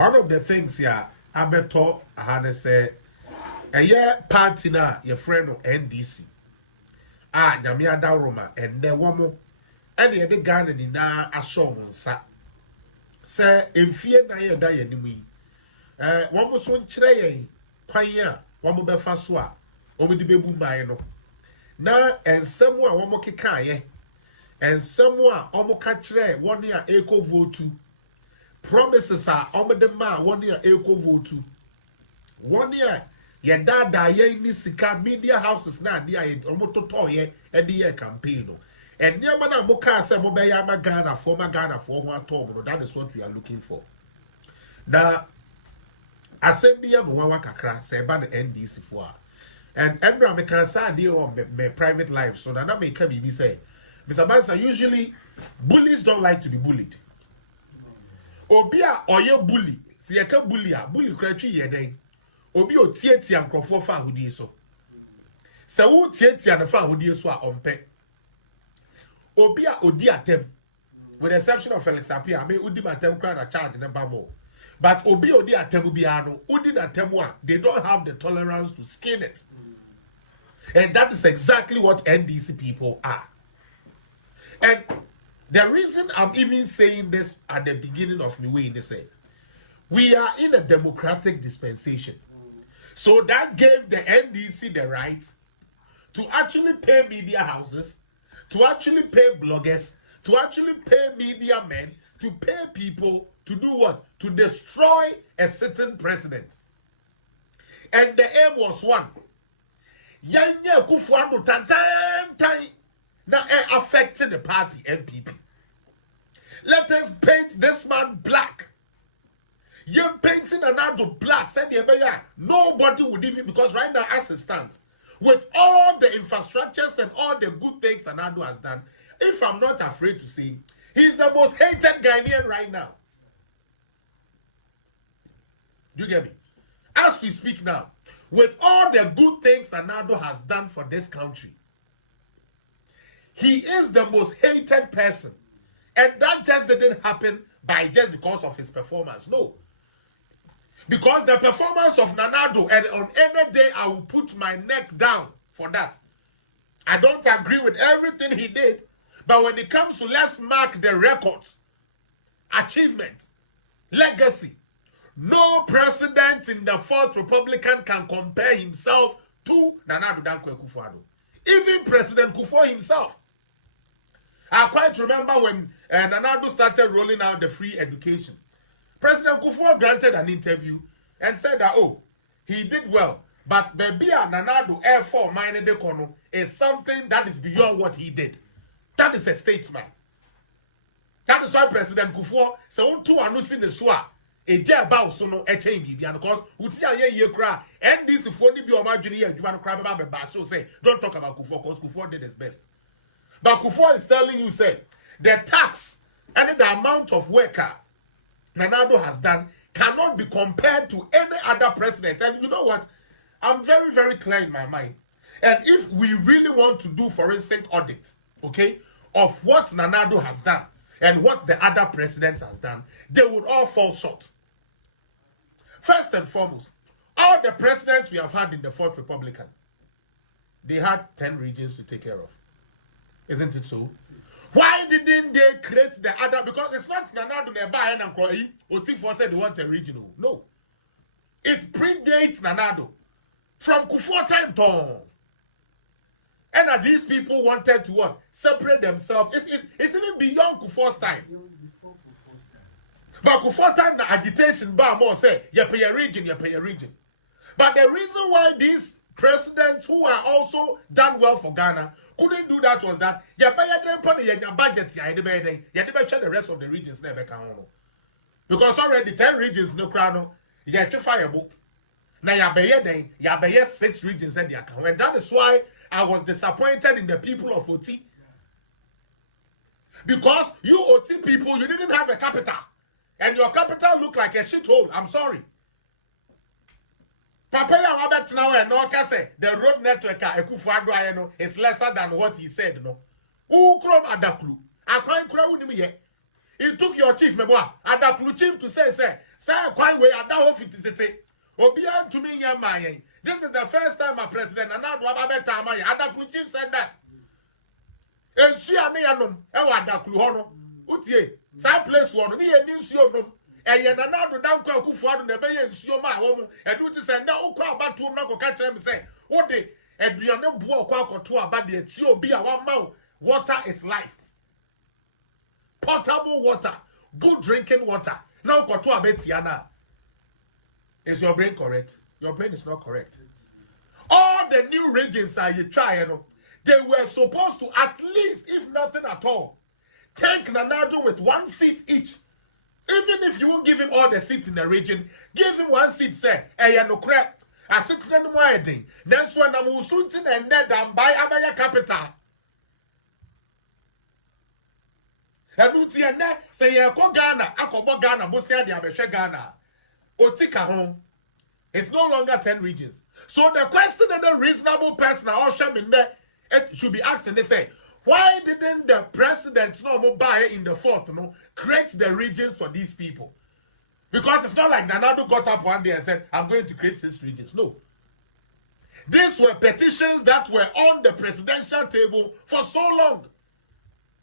One of the things here, Abeto Ahane say, a year party na your friend of NDC. Nyamia da Roma, and the woman, and the other Ghana in na assurance. Say, in fear na ye die enemy. One was one tray, quaya, one mo befaswa, omi di bebu maino. Na, and someone one mo kikaye, and someone omo katre, 1 year echo vote to. Promises are over the man 1 year echo vote to 1 year. Ye dada ye ni sika media houses na dia ye omoto toye e di year campaign no. And near man moka say mo be ya ma Ghana for ho atom no. That is what we are looking for. Now assembly ya mo wa kakra say ba the NDC for. And Andrew me can say dey on my private life so that make be say Mr. Bansa, usually bullies don't like to be bullied. Obia oye bully, si yeka bully kra twi ye den. Obi o tietia nkrofo fa hodie so. Se wo tietia na fa hodie so a ompe. Obia odi atem. With the exception of FELIX APPIAH, me udi matem kra na charge na bamo. But obi odi atem bia no, udi na atem a, they don't have the tolerance to skin it. And that is exactly what NDC people are. And the reason I'm even saying this at the beginning of me way is say we are in a democratic dispensation. So that gave the NDC the right to actually pay media houses, to actually pay bloggers, to actually pay media men, to pay people to do what? To destroy a certain president. And the aim was one. Yanya kufuano tantai now affecting the party NPP. Let us paint this man black. You're painting another black. Said nobody would even, because right now as it stands, with all the infrastructures and all the good things Anado has done, if I'm not afraid to say, he's the most hated Ghanaian right now. Do you get me? As we speak now, with all the good things Anado has done for this country, he is the most hated person. And that just didn't happen by just because of his performance. No. Because the performance of Nanado, and on any day I will put my neck down for that. I don't agree with everything he did. But when it comes to let's mark the records, achievement, legacy, no president in the 4th Republican can compare himself to Nanado Dankwa Akufo-Addo. Even President Kufuor himself. I quite remember when Nanado started rolling out the free education. President Kufuor granted an interview and said that, oh, he did well. But baby Nanado Air 4 minor de kono is something that is beyond what he did. That is a statesman. That is why President Kufuor said, oh, two anusi ne soa. Eje about so no HAB because utia ye kra and this phone be o madwene ye adwuma no kra ba so say don't talk about Kufuor because Kufuor did his best. But Kufuor is telling you, say, the tax and the amount of worker Nanado has done cannot be compared to any other president. And you know what? I'm very, very clear in my mind. And if we really want to do forensic audit, okay, of what Nanado has done and what the other presidents has done, they would all fall short. First and foremost, all the presidents we have had in the 4th Republican, they had 10 regions to take care of. Isn't it so? Why didn't they create the other? Because it's not Nanado Neba and Nkoi. Otifo said they want a regional. No. It predates Nanado. From Kufuor time to. And these people wanted to what? Separate themselves. It's even beyond Kufuor's time. But Kufuor time, the agitation bar more say, you pay a region. But the reason why these presidents who are also done well for Ghana couldn't do that was that your budget, the rest of the regions never can. Because already 10 regions no crown, you get fireable. Now you 6 regions in the account. And that is why I was disappointed in the people of OT. Because you OT people, you didn't have a capital. And your capital looked like a shithole. I'm sorry. Papaya Robert now and no say the road network Akufo-Addo is lesser than what he said. No, who krom adaklu? I can't crowd him yet. It took your chief, Adaklu chief, to say, Say, quite way at that office. Obian to me, my. This is the first time a president, and now Wababeta, my other chief said that. And see, I may know, Ewada Kluhono, Utie, some place one, near News Yodom, and yet another down Kufu for the Bay and Sioma home, and do to send out about to knock or catch them and say, what they, and we are not walk or two about the Ethiopia, one mouth. Water is life. Potable water, good drinking water. Now, Kotua Betiana. Is your brain correct? Your brain is not correct. All the new regions are you trying, they were supposed to at least, if nothing at all, take Nanado with 1 seat each. Even if you won't give him all the seats in the region, give him 1 seat, say, hey, no crap. I sit in the wedding. Next one, I'm Usuntin and Ned and buy Amaya capital. And Uti and Ned say, Ghana, Akobo Ghana, Bosia, the Abesha Ghana. Otika home. It's no longer 10 regions. So the question that the reasonable person in there should be asking, they say, why didn't the president buy in the fourth, create the regions for these people? Because it's not like Nanado got up one day and said, I'm going to create 6 regions. No. These were petitions that were on the presidential table for so long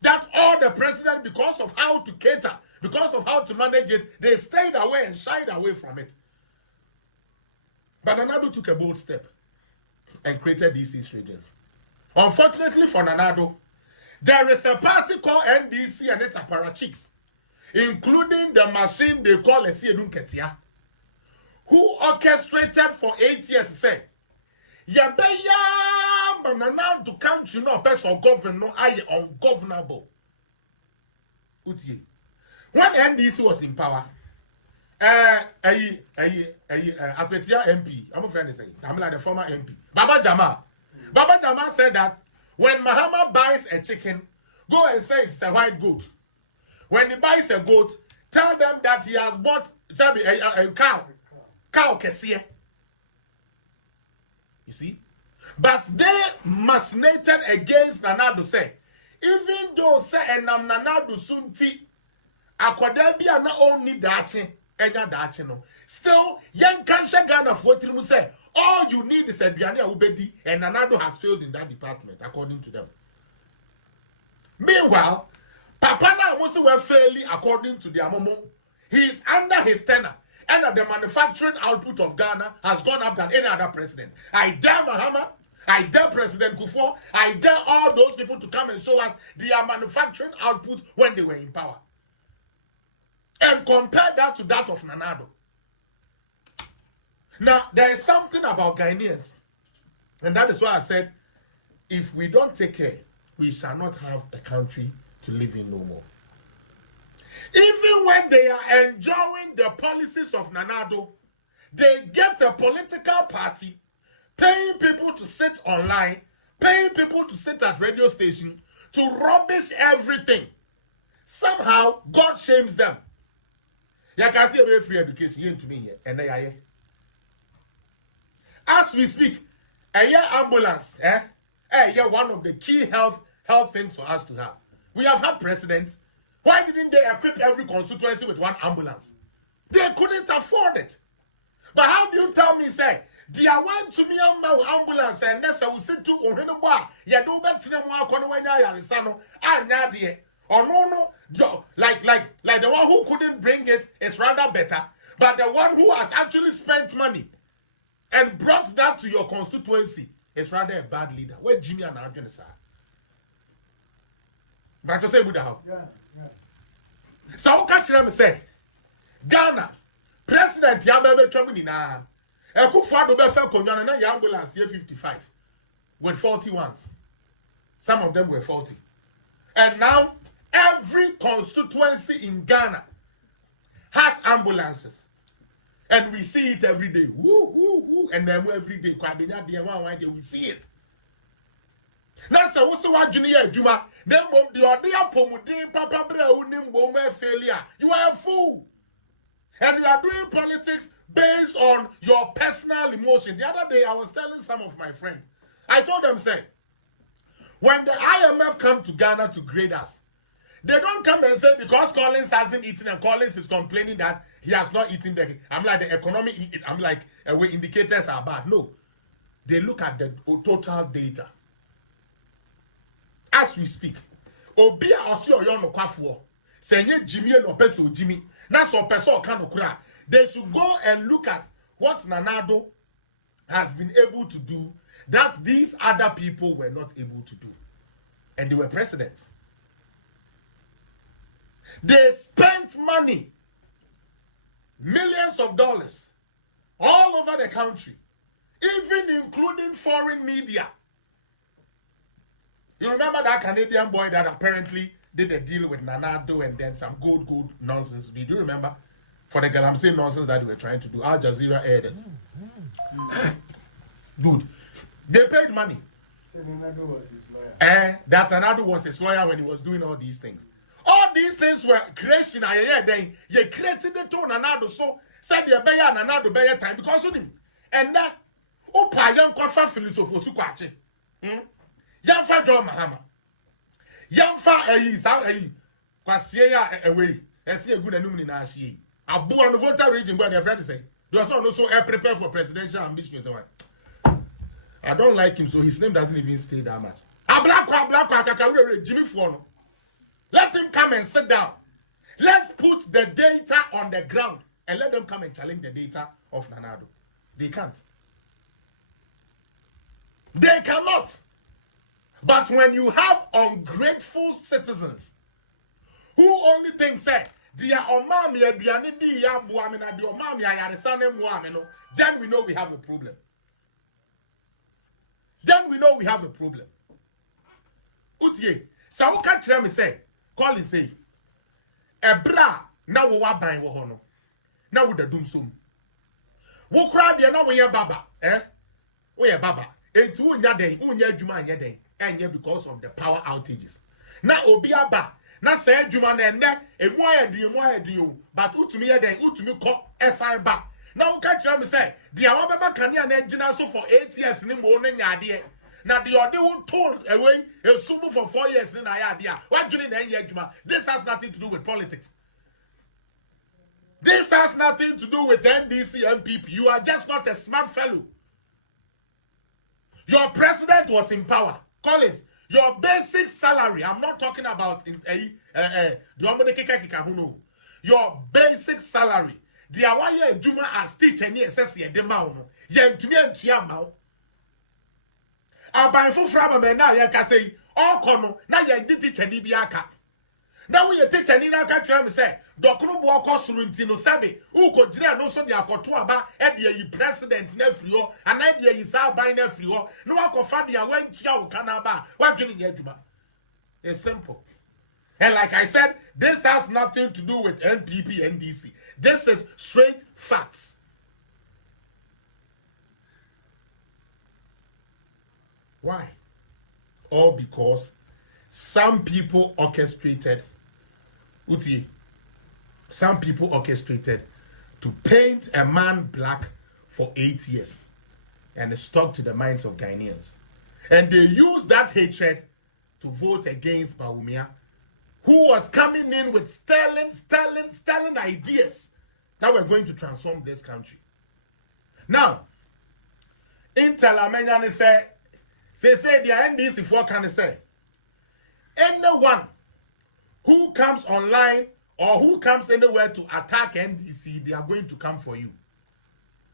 that all the president, because of how to cater, because of how to manage it, they stayed away and shied away from it. But Nanado took a bold step and created these 6 regions. Unfortunately for Nanado, there is a party called NDC and its apparatchiks, including the machine they call a Siedun Ketia, who orchestrated for 8 years, say, Yabeya Nanado country no person govern no aye ungovernable. Uti. When NDC was in power, Appiah MP, I'm a friend saying, I'm like the former MP, Baba Jama said that when Mahama buys a chicken, go and say it's a white goat. When he buys a goat, tell them that he has bought a cow Kessie. You see? But they machinated against Nanado, say, even though say enam Nanado sunti, akwadabia na only dachi, enya dachi no. Still, young Kansha Ghana for what say, all you need is a Biania Ubedi, and Nanado has failed in that department, according to them. Meanwhile, Papa now also were fairly according to their momo. He is under his tenure, and that the manufacturing output of Ghana has gone up than any other president. I dare Mahama, I dare President Kufuor, I dare all those people to come and show us their manufacturing output when they were in power. And compare that to that of Nanado. Now, there is something about Ghanaians, and that is why I said, if we don't take care, we shall not have a country to live in no more. Even when they are enjoying the policies of Nanado, they get a political party paying people to sit online, paying people to sit at radio station, to rubbish everything. Somehow, God shames them. You can see a free education here to me here, and they are here. As we speak, a year ambulance, one of the key health things for us to have. We have had presidents. Why didn't they equip every constituency with 1 ambulance? They couldn't afford it. But how do you tell me, say, they are one to me ambulance and that's how we sit to Ohenoba, ya do better than one Conwaya Yarisano, and Nadia. Or no, like the one who couldn't bring it is rather better, but the one who has actually spent money and brought that to your constituency is rather a bad leader. Where Jimmy and Adrian are. But to say with how? Yeah. So I'll catch them and say, Ghana, President Yabebe Chamini na Ekufado Befe Konyana na ambulance year 55 with 40 ones. Some of them were 40. And now every constituency in Ghana has ambulances. And we see it every day. Woo, woo, woo. And then every day, we see it. Now, so what's what junior Juma? Then the idea pomudi papa failure. You are a fool. And you are doing politics based on your personal emotion. The other day, I was telling some of my friends, I told them, say, when the IMF come to Ghana to grade us, They don't come and say because Collins hasn't eaten and Collins is complaining that he has not eaten the. I'm like the economic. I'm like where indicators are bad. No, they look at the total data. As we speak, Obia osi oyo no kwafuo. Senye Jimmy no peso Jimmy. Na so peso kan okura. They should go and look at what Nanado has been able to do that these other people were not able to do. And they were presidents. They spent money, millions of dollars, all over the country, even including foreign media. You remember that Canadian boy that apparently did a deal with Nanado and then some good nonsense? Do you remember? For the Galamsey nonsense that they were trying to do. Al Jazeera aired it. Good. They paid money. So Nanado was his lawyer. That Nanado was his lawyer when he was doing all these things. All these things were creation. You created the two Nanado. So said the Beya Nanado Beya time because of him. And that Opa young Kwafa philosopher Sukwache. Young fa John Mahama. Young fa Kwasia away. And see a good enemy in Ashi. A boy on the voter region where they're afraid to say. There was also prepare for presidential ambition. I don't like him, so his name doesn't even stay that much. A black Jimmy Fuono. Let him come and sit down. Let's put the data on the ground and let them come and challenge the data of Nanado. They can't. They cannot. But when you have ungrateful citizens who only think, say, then we know we have a problem. Then we know we have a problem. Utie, sa wo ka kire me say, call it say, ebra na wo wa ban wo ho no. Na wo da dum som. Wo kra de na wo ye baba, wo ye baba. Enti wo nya den, wo nya adwuma anya den, enye because of the power outages. Na obi aba, na say adwuma na enne, emu ayedi o, but utumi ye den, utumi ko esai ba. Now we catch them say the awababa kania na engine so for 8 years ni mo no nyade. Na the ode won told away a sumu for 4 years ni na ya dia. What do you na adwuma? This has nothing to do with politics. This has nothing to do with NDC MPP. You are just not a smart fellow. Your president was in power. Collins, your basic salary, I'm not talking about your basic salary. The awaye Juma as teacher near Sessia de Mauno, Yen to me and Tiamau. Abai for Frama now, Yakase, all corno, now you did teach a Nibiaka. Now we teach a Nina Catcher say, Docno walk us Runtino Sabi, who could no so the Akotuaba, Edia, you president nephew, and idea is out by nephew, no one can find the away Kiao Canaba, what doing Yajuma? It's simple. And like I said, this has nothing to do with NPP, NDC. This is straight facts. Why? All because some people orchestrated, some people orchestrated to paint a man black for 8 years and it stuck to the minds of Ghanaians. And they used that hatred to vote against Bawumia, who was coming in with sterling ideas that were going to transform this country. Now, Intel Amenyane say the NDC for can say anyone who comes online or who comes anywhere to attack NDC, they are going to come for you.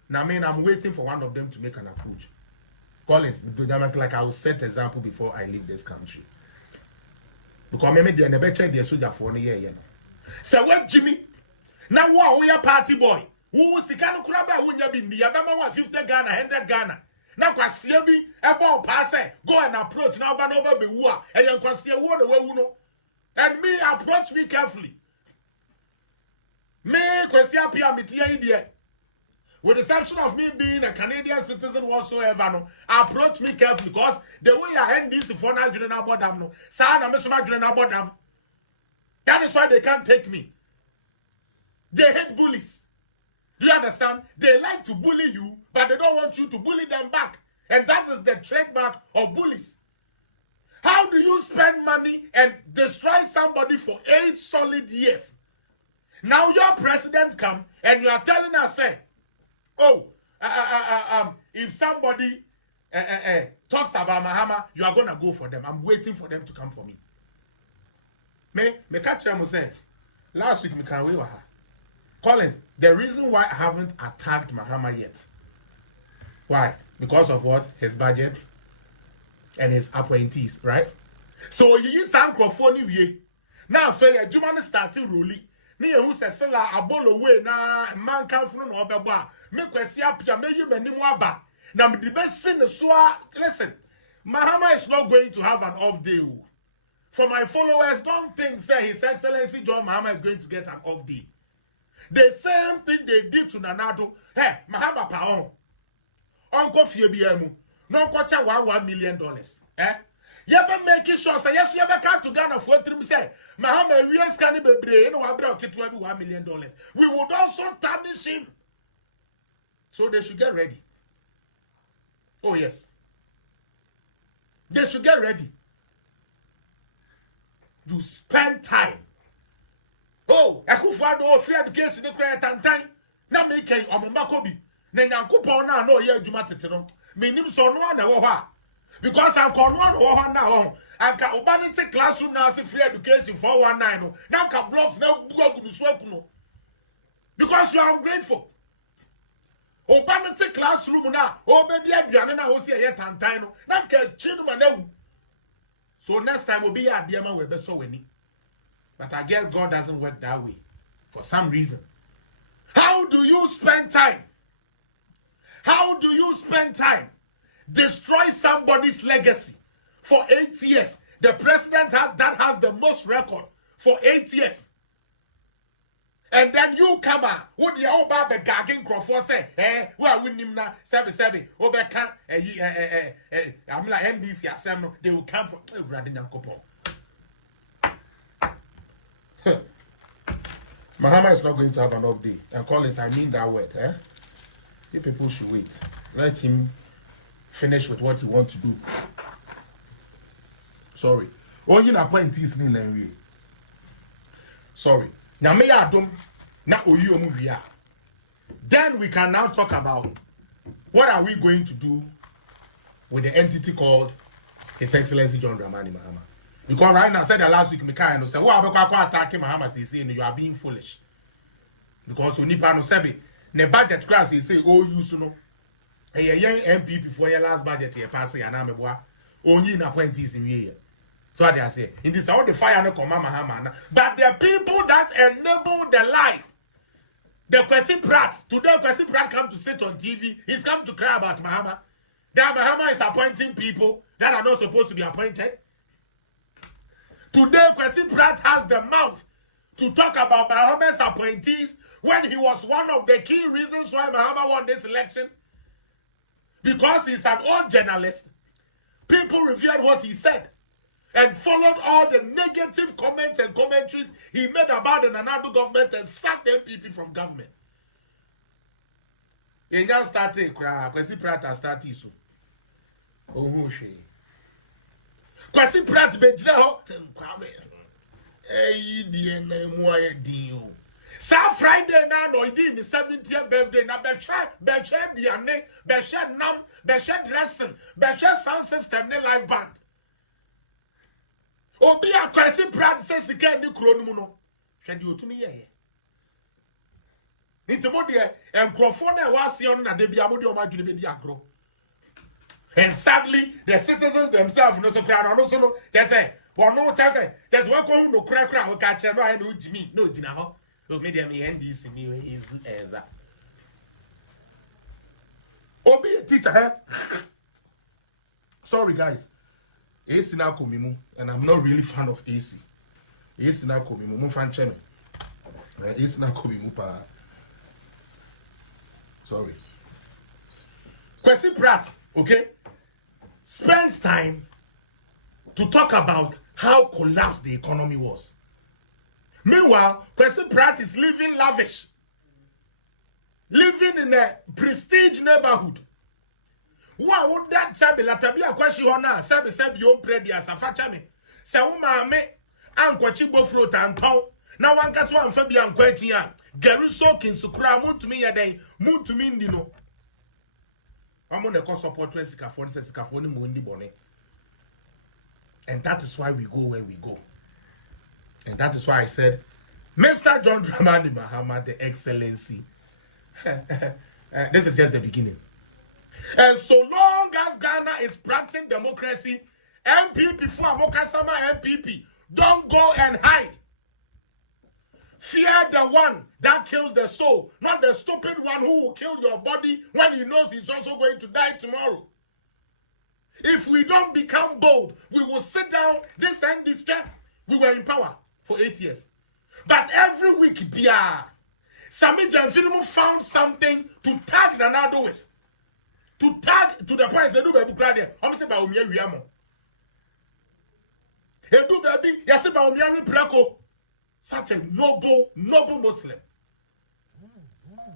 Now, I'm waiting for one of them to make an approach. Collins, like I will set example before I leave this country. Because maybe they never check their soldier for a year, you know. So what Jimmy? Now what we are party boy? Who is the kind of crab when you be the Abama 50 Ghana, 100 Ghana? Now Kwasiabi, about pass go and approach now ban over be war, and you Kwasia word the way you know. And me approach me carefully. Me Kwasia Pia Mitia idiot. With the exception of me being a Canadian citizen whatsoever, no, approach me carefully because the way I hand this to for now, you know about them, no. That is why they can't take me. They hate bullies. Do you understand? They like to bully you, but they don't want you to bully them back. And that is the trademark of bullies. How do you spend money and destroy somebody for 8 solid years? Now your president come and you are telling us, say, oh, if somebody talks about Mahama, you are gonna go for them. I'm waiting for them to come for me. Me catch them say last week me can wait with her. Collins, the reason why I haven't attacked Mahama yet. Why? Because of what? His budget and his appointees, right? So he is some microphone we. Now fair Jumani started ruling. Ni who says la abolo way na man can from no obeba. Me kwesi apia me you meni waba. Na me the best sin so listen. Mahama is not going to have an off day. For my followers, don't think say His Excellency John Mahama is going to get an off day. The same thing they did to Nanado. Hey, Mahama paon. Uncle Fiebiemu. No kwacha $1 million. Yebe making sure say yes, yebe come to Ghana for trim say Mahama we scan bebre no abra okay to $1 million. We would also tarnish him. So they should get ready. Oh yes. They should get ready. You spend time. Oh, Akufo-Addo free education credit and time. Na make a omomakobi. Na Nyankopon na no ye adwuma tete no. Menim so no na wo ha. Because I'm kon one wo ha na ho. Anka obanite classroom na free education 419 no. Na ka blocks na gugu so akuno. Because you are ungrateful. Obanite classroom na obedi aduane na ho se ye tantan no. Na ka chinu ma na wu. So next time we'll be at the Emma we so winning. But I guess God doesn't work that way. For some reason. How do you spend time? How do you spend time? Destroy somebody's legacy for 8 years. The president that has the most record for 8 years. And then you come out, what the old Baba gagging Crawford say, we are winning now, 7 Obeka, I'm like NDC assembly, they will come for Radin Coupon. Mahama is not going to have an off day. And Collins, I mean that word, You people should wait. Let him finish with what he wants to do. Sorry. Oh, you know, point is sorry. Now, me adum na oyi omu. Then we can now talk about what are we going to do with the entity called His Excellency John Dramani Mahama. Because right now, I said that last week, Mika no say, "Oh, I'm attacking Mahama." Say, "You are being foolish." Because when Nipa no say, "Ne budget class," he say, "Oh, you so no." A young MP before your last budget, you pass your name, boy. Only in appointees in here. So I say, in this all the fire no come Mahama. But the people that enable the lies, the Kwesi Pratt, today Kwesi Pratt come to sit on TV, he's come to cry about Mahama. That Mahama is appointing people that are not supposed to be appointed. Today Kwesi Pratt has the mouth to talk about Mahama's appointees when he was one of the key reasons why Mahama won this election. Because he's an old journalist. People revered what he said and followed all the negative comments and commentaries he made about the Nanado government and sacked the MPP from government. He just started crying. Kwesi Pratt has started so. Oh, she. Kwesi Pratt bejira ho. Hey, dear name, why do Sa Friday na no idi ni 70th birthday na beche biane, beche nam, beche dressing, beche sound system ne live band. Obi a Kwesi Pratt say sika ni kuro no mu no. Hwe de otumi ye. Nitimo de enkrofo na wase on na de bia mo de o ma dwene be di agro. And sadly, the citizens themselves no so cry no so no. They say, "Well no tell say, there's one ko no cry o ka che no I no Jimmy, no jina ho." So me dem NDC ni is eza. Obi a teacher, Sorry guys. AC na komimu and I'm not really fan of AC. AC na komimu mo fan cheme. AC na komimu pa. Sorry. Kwesi Pratt, okay, spends time to talk about how collapsed the economy was. Meanwhile, Kwesi Pratt is living lavish, living in a prestige neighborhood Wa would that sabi latabia question ona sabi you pray dia safacha me. Se wo ma me ankwachi bofro tanton na wankaso amfa bia ankwachi a geru sokin sukura muntumi yeden muntumi ndi no. Amo ne ko support sikafo ni mu ndi bone. And that is why we go where we go. And that is why I said, Mr. John Dramani Mahama, the Excellency. This is just the beginning. And so long as Ghana is practicing democracy, MPP for Amokasama MPP, don't go and hide. Fear the one that kills the soul, not the stupid one who will kill your body when he knows he's also going to die tomorrow. If we don't become bold, we will sit down, this and this step. We were in power for 8 years. But every week, Sami Janfinimu found something to tag Nanado with. To tag to the point they do baby grade. I'm saying about Umia Wiamo. He do baby, yes about Umia Prako. Such a noble Muslim.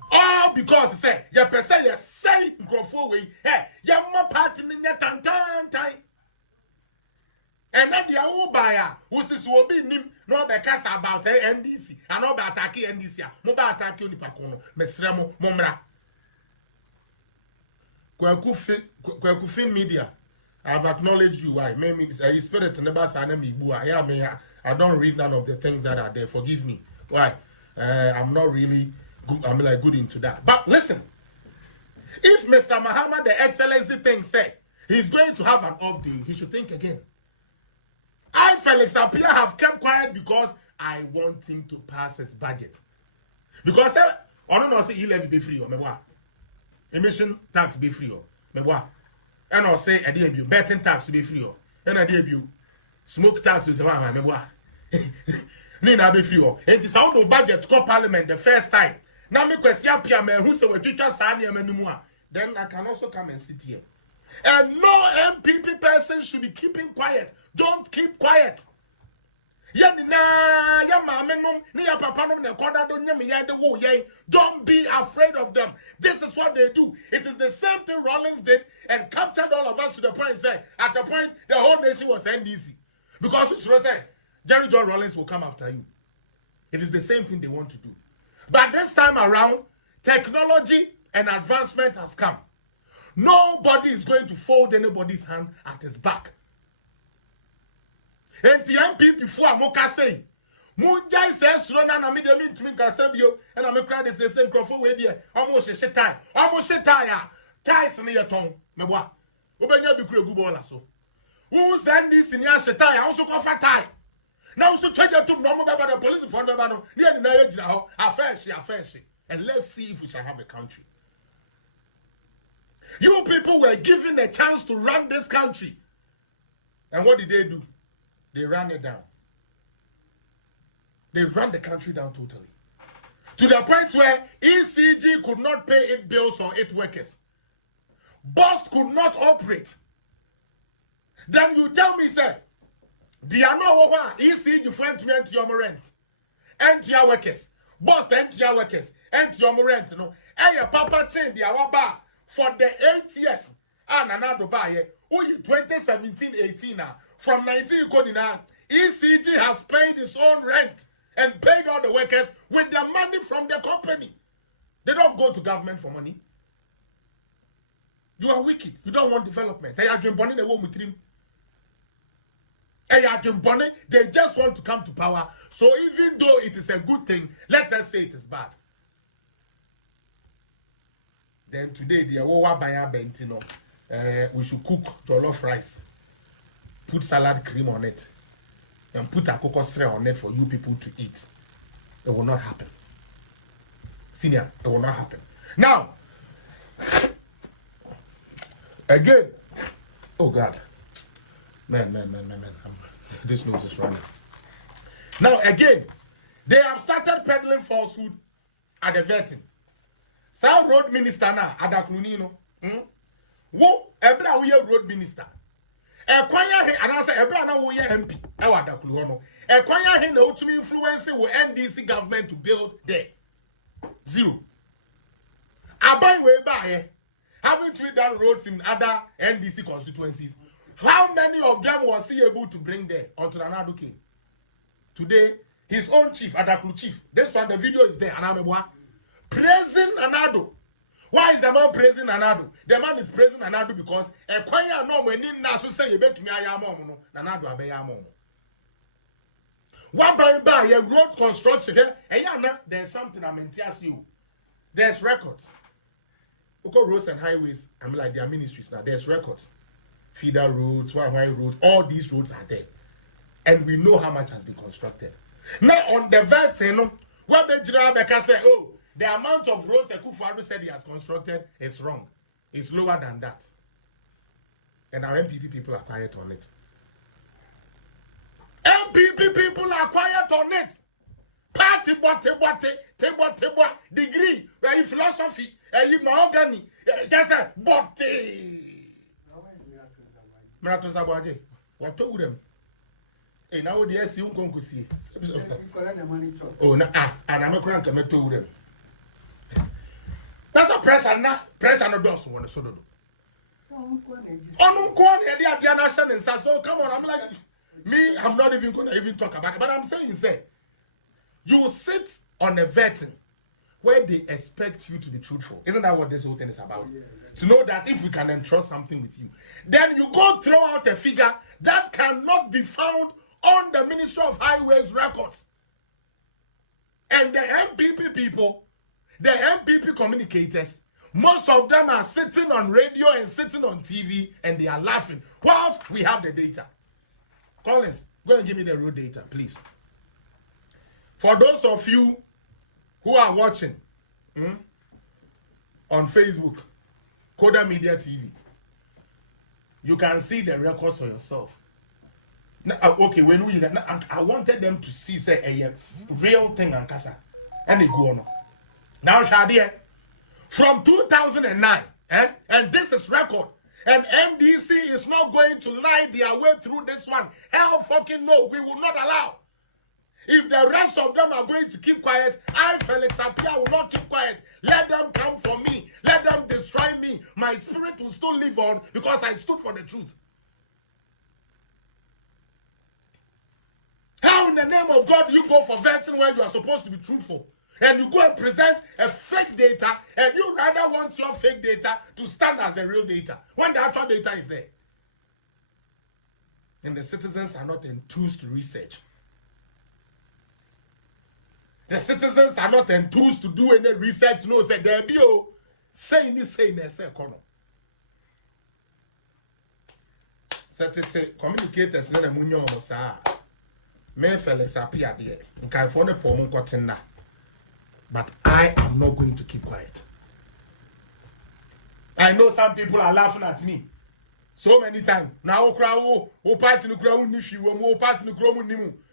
All because he said, ya person ya say grofo way, hey, ya ma party in ya time. And then the Ubaya, who says will be nim, no because about NDC, and no about attacking NDC, no about attacking Nipacono, Mesremo, Momra. Kwekufi media, I have acknowledged you. Why? Maybe I spirit never said me. I don't read none of the things that are there. Forgive me. Why? I'm not really good. I'm like good into that. But listen, if Mr. Mahama, the Excellency thing, say he's going to have an off day, he should think again. I, FELIX APPIAH, have kept quiet because I want him to pass his budget. Because I don't know, say he levy be free or me what? Emission tax be free or me what? And I'll say a debut betting tax to be free or and a debut smoke tax is one me what? Nina be free or it is out of budget to call parliament the first time. Now me question Appiah man who say we teach us anymore. Then I can also come and sit here. And no MPP person should be keeping quiet. Don't keep quiet. Don't be afraid of them. This is what they do. It is the same thing Rawlings did and captured all of us to the point, say, at the point the whole nation was NDC. Because it's say, Jerry John Rawlings will come after you. It is the same thing they want to do. But this time around, technology and advancement has come. Nobody is going to fold anybody's hand at his back. And the MP before Amoka say, Munjai says, Rona na midemi to me Casabio, and I'm a crowd is the same crofo way there. Almost a shetai, almost a tire, ties near tongue, Mebois. Ubenya be Kubola so. Who send this in your shetai? Also offer tie. Now, so change to normal about the police for the man near the age now. Affairs, and let's see if we shall have a country. You people were given a chance to run this country. And what did they do? They ran it down. They ran the country down totally. To the point where ECG could not pay its bills or its workers. Boss could not operate. Then you tell me, sir, they are no ECG friend to enter your rent. Enter your workers. Boss enter your workers. Enter your rent. No. And your papa chain the our bar for the 8 years. And another bar here. 2017-18 now. From 19 now, ECG has paid its own rent and paid all the workers with the money from the company. They don't go to government for money. You are wicked. You don't want development. They are doing the whole with him. They just want to come to power. So even though it is a good thing, let us say it is bad. Then today, the Awowa Baya Bentino. We should cook jollof rice, put salad cream on it, and put a coconut on it for you people to eat. It will not happen. Senior, it will not happen. Now, again, oh God, man, this news is running. Now, again, they have started peddling falsehood at the vetting. South Road Minister now, Adakunino. Wo ebra wo ye road minister ekwanya he anase ebra na wo ye MP e wadakulu hono ekwanya he na otumi influence wo NDC government to build there. Zero. Aban we ba ye having haven't we done roads in other NDC constituencies? How many of them was he able to bring there until Nanado came? Today, his own chief, Adaklu chief, this one, the video is there, Anamebwa, praising Nanado. Why is the man praising Nanado? The man is praising Nanado because a choir no when in Nasu say you bet me I am Nanado Abeyamo. What by a road construction here? There's something I'm telling you. There's records. Look at roads and highways. I'm like their ministries now. There's records. Feeder roads, wide roads, all these roads are there. And we know how much has been constructed. Now on the vet, what the Jirabeka say, oh, the amount of roads Ekufuado said he has constructed is wrong. It's lower than that. And our MPP people are quiet on it. MPP people are quiet on it. Party tebo degree, philosophy, mahogany, just a botte. Miracle Sabaje. What told them? And now the SU won't see. Oh, no, and I'm a crank and told them. That's a pressure, not pressure no does one so do. On one the national and so come on, I'm like me, I'm not even gonna even talk about it. But I'm saying, say, you sit on a vetting where they expect you to be truthful. Isn't that what this whole thing is about? Yeah. To know that if we can entrust something with you, then you go throw out a figure that cannot be found on the Ministry of Highways records. And the MPP people, the MPP communicators, most of them are sitting on radio and sitting on TV and they are laughing whilst we have the data. Collins, go and give me the raw data, please. For those of you who are watching on Facebook, Coda Media TV, you can see the records for yourself. Now, okay, when we I wanted them to see say a real thing and casa, and they go on. Now, Shadia, from 2009, and this is record, and MDC is not going to lie their way through this one. Hell fucking no, we will not allow. If the rest of them are going to keep quiet, I, FELIX APPIAH, will not keep quiet. Let them come for me. Let them destroy me. My spirit will still live on because I stood for the truth. How in the name of God you go for vetting when you are supposed to be truthful? And you go and present a fake data, and you rather want your fake data to stand as the real data when the actual data is there. And the citizens are not enthused to research. The citizens are not enthused to do any research. No, say there be say kono. Say communicators na munyo mo sa. Me FELIX APPIAH there. Nkai for ne pomo kotin na. But I am not going to keep quiet. I know some people are laughing at me so many times. Now, party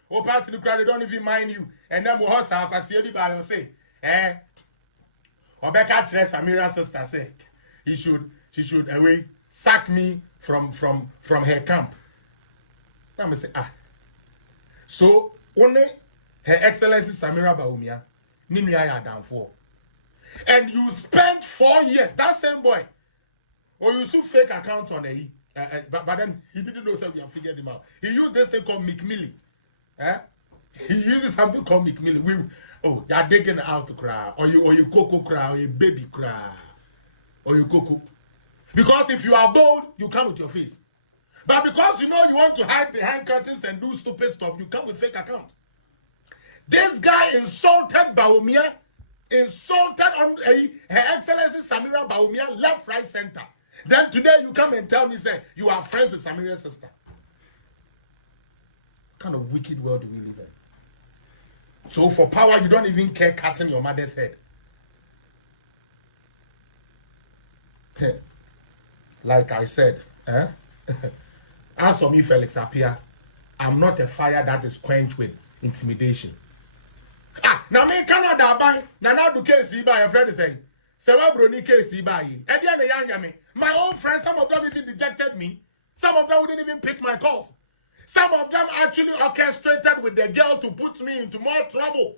they don't even mind you. And then I see everybody say, Obeka Tres Amira's sister say she should away sack me from her camp. Now I say, so only Her Excellency Samira Bawumia, Nimya down for. And you spent 4 years, that same boy, or you used fake account on a but then he didn't know something and figured him out. He used this thing called McMillie. He uses something called McMillie. You're digging out to cry, or you cocoa cry, or you baby cry, or you cocoa. Because if you are bold, you come with your face. But because you know you want to hide behind curtains and do stupid stuff, you come with fake account. This guy insulted Bawumia, insulted on Her Excellency Samira Bawumia, left, right, center. Then today you come and tell me, say, you are friends with Samira's sister. What kind of wicked world do we live in? So for power, you don't even care cutting your mother's head. Like I said, as for me, FELIX APPIAH, I'm not a fire that is quenched with intimidation. Now me Canada buy, now do case by a friend is saying, Brony case by ye. And then my own friends, some of them even dejected me. Some of them wouldn't even pick my calls. Some of them actually orchestrated with the girl to put me into more trouble.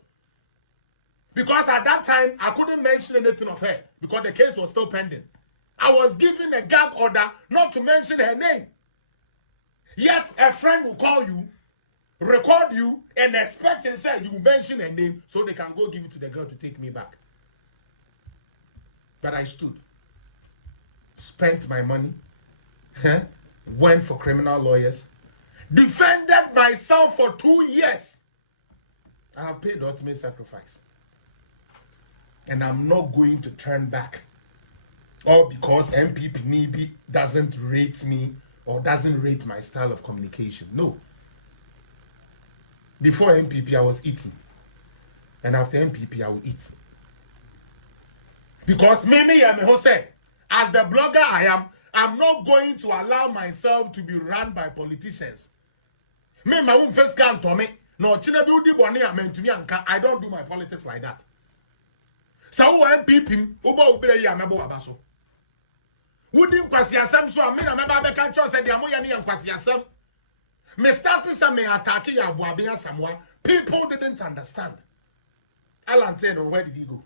Because at that time, I couldn't mention anything of her because the case was still pending. I was given a gag order not to mention her name. Yet a friend will call you, record you, and expect and say you will mention her name so they can go give it to the girl to take me back. But I stood, spent my money, went for criminal lawyers, defended myself for 2 years. I have paid the ultimate sacrifice. And I'm not going to turn back. Or because MPP maybe doesn't rate me or doesn't rate my style of communication. No. Before MPP, I was eating. And after MPP, I will eat. Because Mimi Yamehose, as the blogger I am, I'm not going to allow myself to be run by politicians. Me, my own first can't tell me. No, I don't do my politics like that. So MPP, wouldn't kwasiasem so me na me ba beka cho say dia moye ne kwasiasem. Me started some attack ya boabia samwa. People didn't understand. Alan said, where did he go?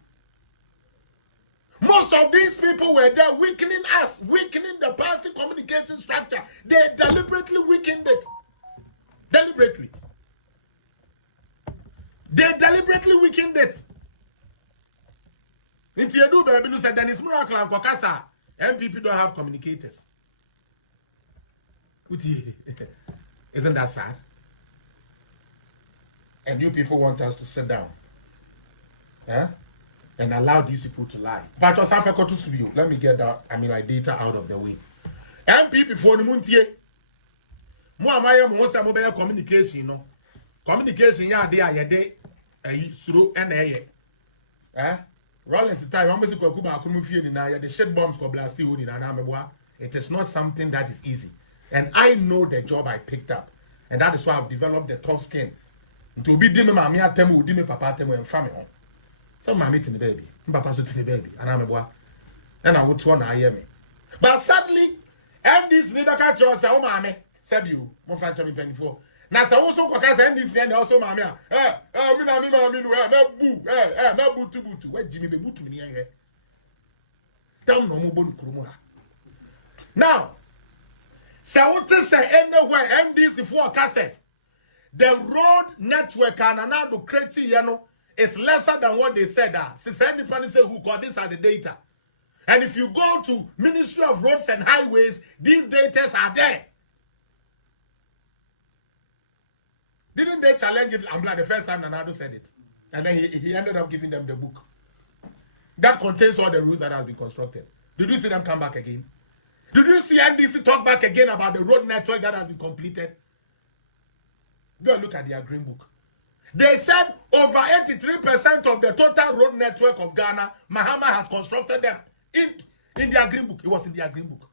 Most of these people were there weakening us, weakening the party communication structure. They deliberately weakened it. Deliberately. They deliberately weakened it. If you do, baby, said, then it's miracle and Kokasa. MPP don't have communicators. Isn't that sad? And you people want us to sit down, and allow these people to lie. But let me get that, data out of the way. MPP for the muntie. Mo communication, no. Communication ya de slow and Lawlessness time, almost the shit bombs ko blast it is not something that is easy. And I know the job I picked up. And that is why I've developed the tough skin. To be dime mami atemu, dime papa atemu and family. So mami to the baby. Papa so to the baby. And I'm a boy. And I would turn I hear me. But sadly, and this never catch us, oh mammy, said you, more fancy penny for. Now, so also, because I this and also, mammy, no boo to boot. Where Jimmy be boot to me here? Down no more bone krumoha. Now, so what to say anywhere, and this before Cassette, the road network and another crazy, is lesser than what they said. Since anybody say who got this are the data. And if you go to Ministry of Roads and Highways, these data are there. Didn't they challenge it? I'm glad the first time Nanado said it. And then he ended up giving them the book. That contains all the rules that have been constructed. Did you see them come back again? Did you see NDC talk back again about the road network that has been completed? Go and look at their green book. They said over 83% of the total road network of Ghana, Mahama has constructed them in their green book. It was in their green book.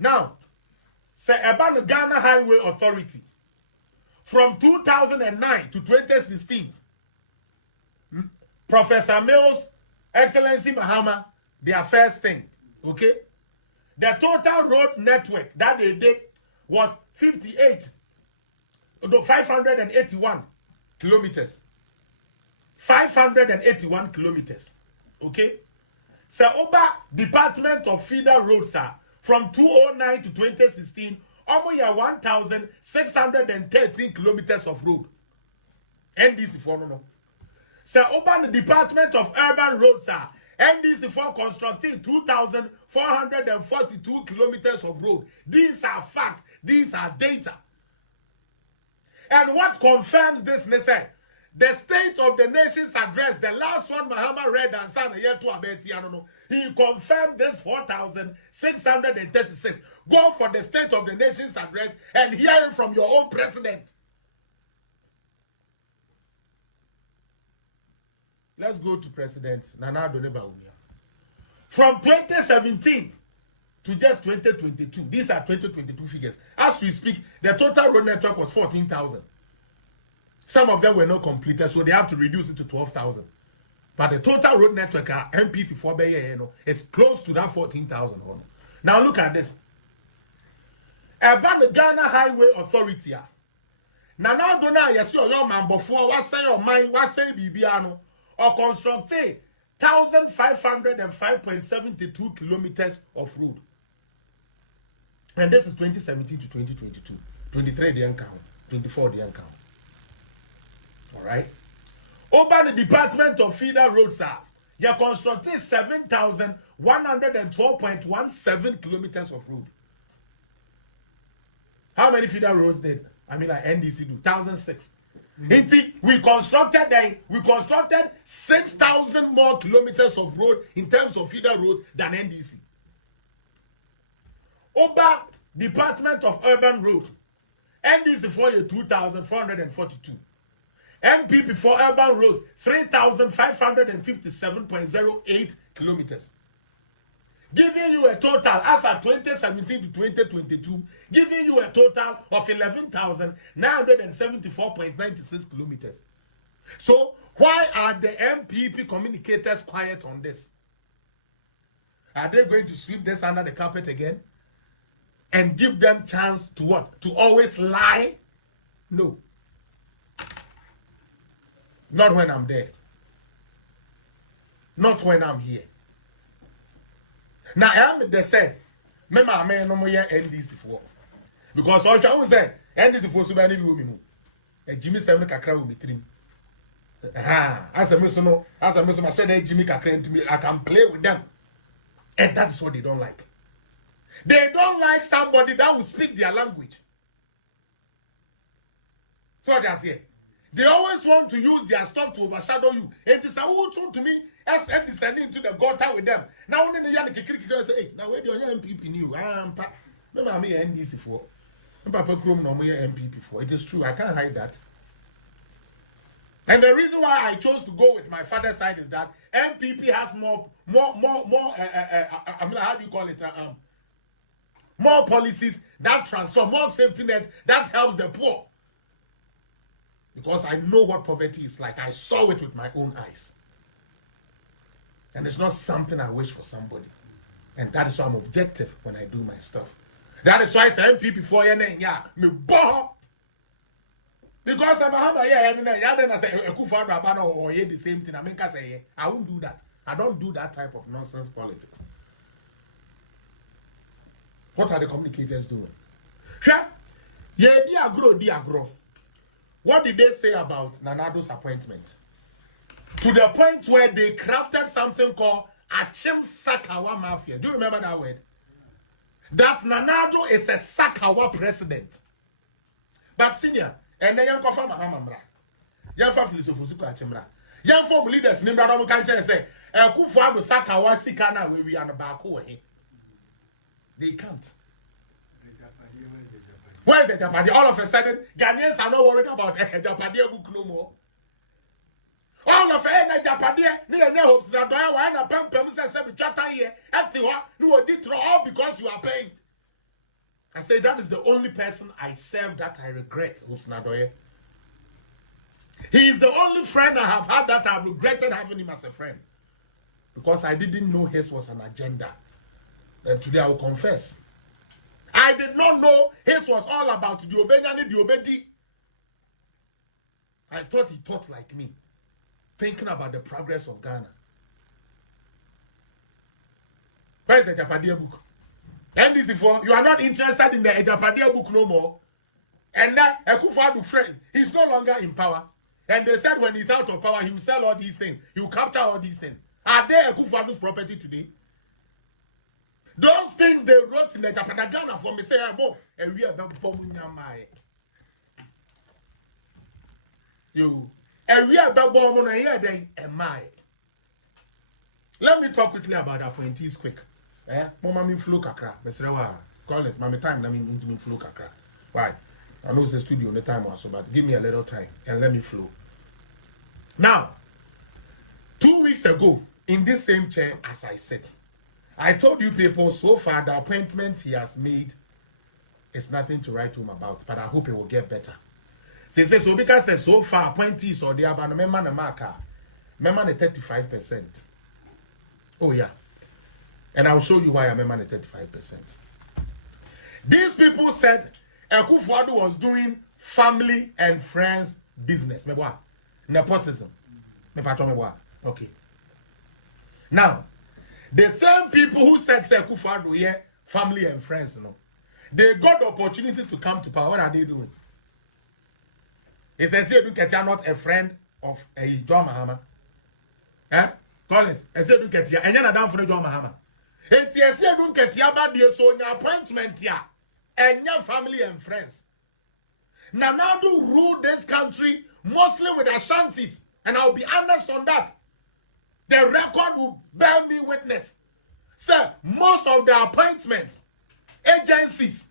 Now, say about the Ghana Highway Authority, from 2009 to 2016, Professor Mills, Excellency Mahama, their first thing, okay? The total road network that they did was 581 kilometers. 581 kilometers, okay? So, over Department of Feeder Roads, from 2009 to 2016, almost 1,613 kilometers of road. NDC for no. So, over the Department of Urban Roads, NDC for constructing 2,442 kilometers of road. These are facts. These are data. And what confirms this, the State of the Nation's address, the last one Mahama read and signed a year to Abetiano, he confirmed this 4,636. Go for the State of the Nation's address and hear it from your own president. Let's go to President Nana Addo Baumia. From 2017 to just 2022, these are 2022 figures. As we speak, the total road network was 14,000. Some of them were not completed, so they have to reduce it to 12,000. But the total road network, MPP for is close to that 14,000. Now look at this. About the Ghana Highway Authority. Now don't know yes your man before what say your mind, what say Bibiano, or construct 1,505.72 kilometers of road. And this is 2017 to 2022. 23 the count, 24 the count. All right. Over the Department of Feeder Roads, you constructed 7,112.17 kilometers of road. How many feeder roads did? I mean, like NDC do 1,006. We constructed 6,000 more kilometers of road in terms of feeder roads than NDC. Over Department of Urban Roads, NDC for you 2,442. MPP for urban roads 3,557.08 kilometers. Giving you a total as at 2017 to 2022, giving you a total of 11,974.96 kilometers. So why are the MPP communicators quiet on this? Are they going to sweep this under the carpet again and give them chance to what? To always lie? No. Not when I'm there. Not when I'm here. Now I am the say, me ma me no mo ye NDC for. Because all I say NDC for so many people me mu. E Jimmy say me kakra wo metrim. As a miso ma say Jimmy kakra into me, I can play with them. And that is what they don't like. They don't like somebody that will speak their language. So that's here. They always want to use their stuff to overshadow you. And this is who told to me, as descending into the gutter with them. Now when the young kikiri say, hey, now where do your MPP new? Remember me NDC for. Papa Chrome no more MPP for. It is true. I can't hide that. And the reason why I chose to go with my father's side is that MPP has more I mean, how do you call it? More policies that transform, more safety nets that helps the poor. Because I know what poverty is like. I saw it with my own eyes. And it's not something I wish for somebody. And that is why I'm objective when I do my stuff. That is why I say MPP before you me boh. Because I'm Mahama then I say or the same thing. I mean, I won't do that. I don't do that type of nonsense politics. What are the communicators doing? Yeah, grow. What did they say about Nanado's appointment? To the point where they crafted something called Achim Sakawa Mafia. Do you remember that word? That Nanado is a Sakawa president. But senior, and then Yanko from Mahama, Yanfa Filosofusuko Achimra. Yan form leaders, Nimra country say, Kufu Sakawa Sikana, where we are the back away. They can't. Where's the Japadi? All of a sudden, Ghanaians are not worried about a Japadi book no more. All of a sudden, Japadi, near hopes that I want a pump says every chatter here, all because you are paying. I say that is the only person I serve that I regret, Hoops Nadoye. He is the only friend I have had that I regretted having him as a friend. Because I didn't know his was an agenda. And today I will confess. I did not know his was all about the Obedi. I thought he thought like me, thinking about the progress of Ghana. Where's the Japadia book? And this is for you are not interested in the Japadia book no more. And now Akufo-Addo friend, he's no longer in power. And they said when he's out of power, he will sell all these things. He will capture all these things. Are they Akufo-Addo's property today? Those things they wrote in the Japanagana for me say, and we are the you, and we are the bomb Let me talk quickly about appointees quick. Mama me flow kakra. Besrewa, call us, mommy time, let me into me flow kakra. Why? I know it's a studio on the time also, but give me a little time and let me flow. Now, 2 weeks ago, in this same chair as I sit, I told you people so far the appointment he has made is nothing to write home about, but I hope it will get better. So because so far appointees or the abandoned member marker, member 35%. Oh yeah. And I'll show you why I'm member 35%. These people said Akufo-Addo was doing family and friends business. Nepotism. Okay. Now, the same people who said Kufuor here, family and friends, they got the opportunity to come to power. What are they doing? It says you are not a friend of a John Mahama. Eh? Collins, I said you get here, and you're not down for the John Mahama. It's yes, you don't get here, but there's so your appointment here, and your family and friends. Now do rule this country mostly with Ashantis, and I'll be honest on that. The record will bear me witness. Sir, most of the appointments, agencies,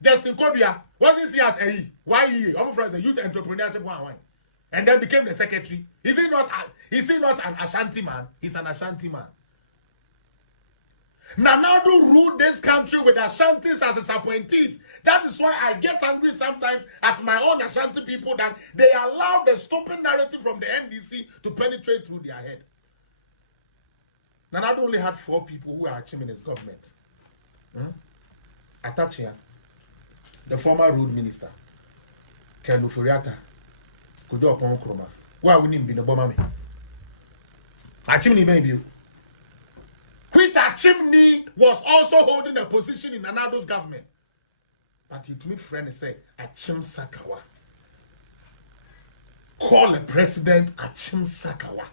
Justin Kodia, wasn't he at AE? Why he? I'm from the youth entrepreneurship one. And then became the secretary. Is he not an Ashanti man? He's an Ashanti man. Nanado ruled this country with Ashantis as his appointees. That is why I get angry sometimes at my own Ashanti people that they allow the stupid narrative from the NDC to penetrate through their head. Nanado only had 4 people who are achieving his government. Atachia, the former road minister, Kendo Furiata, Kujo Pon Kroma. Why wouldn't him be the bomber? Achimni maybe. Which Achimni was also holding a position in Nanado's government. But it me friend say Achim Sakawa. Call a president Achim Sakawa.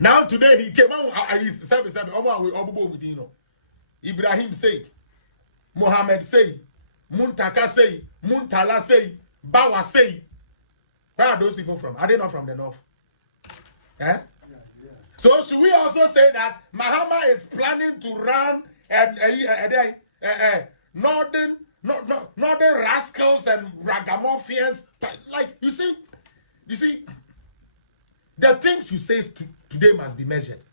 Now today he came on Ibrahim say, Mohammed say, Muntaka say, Muntala say, Bawa say. Where are those people from? Are they not from the north? Eh? So should we also say that Mahama is planning to run northern rascals and ragamuffins? Like you see, the things you say today must be measured,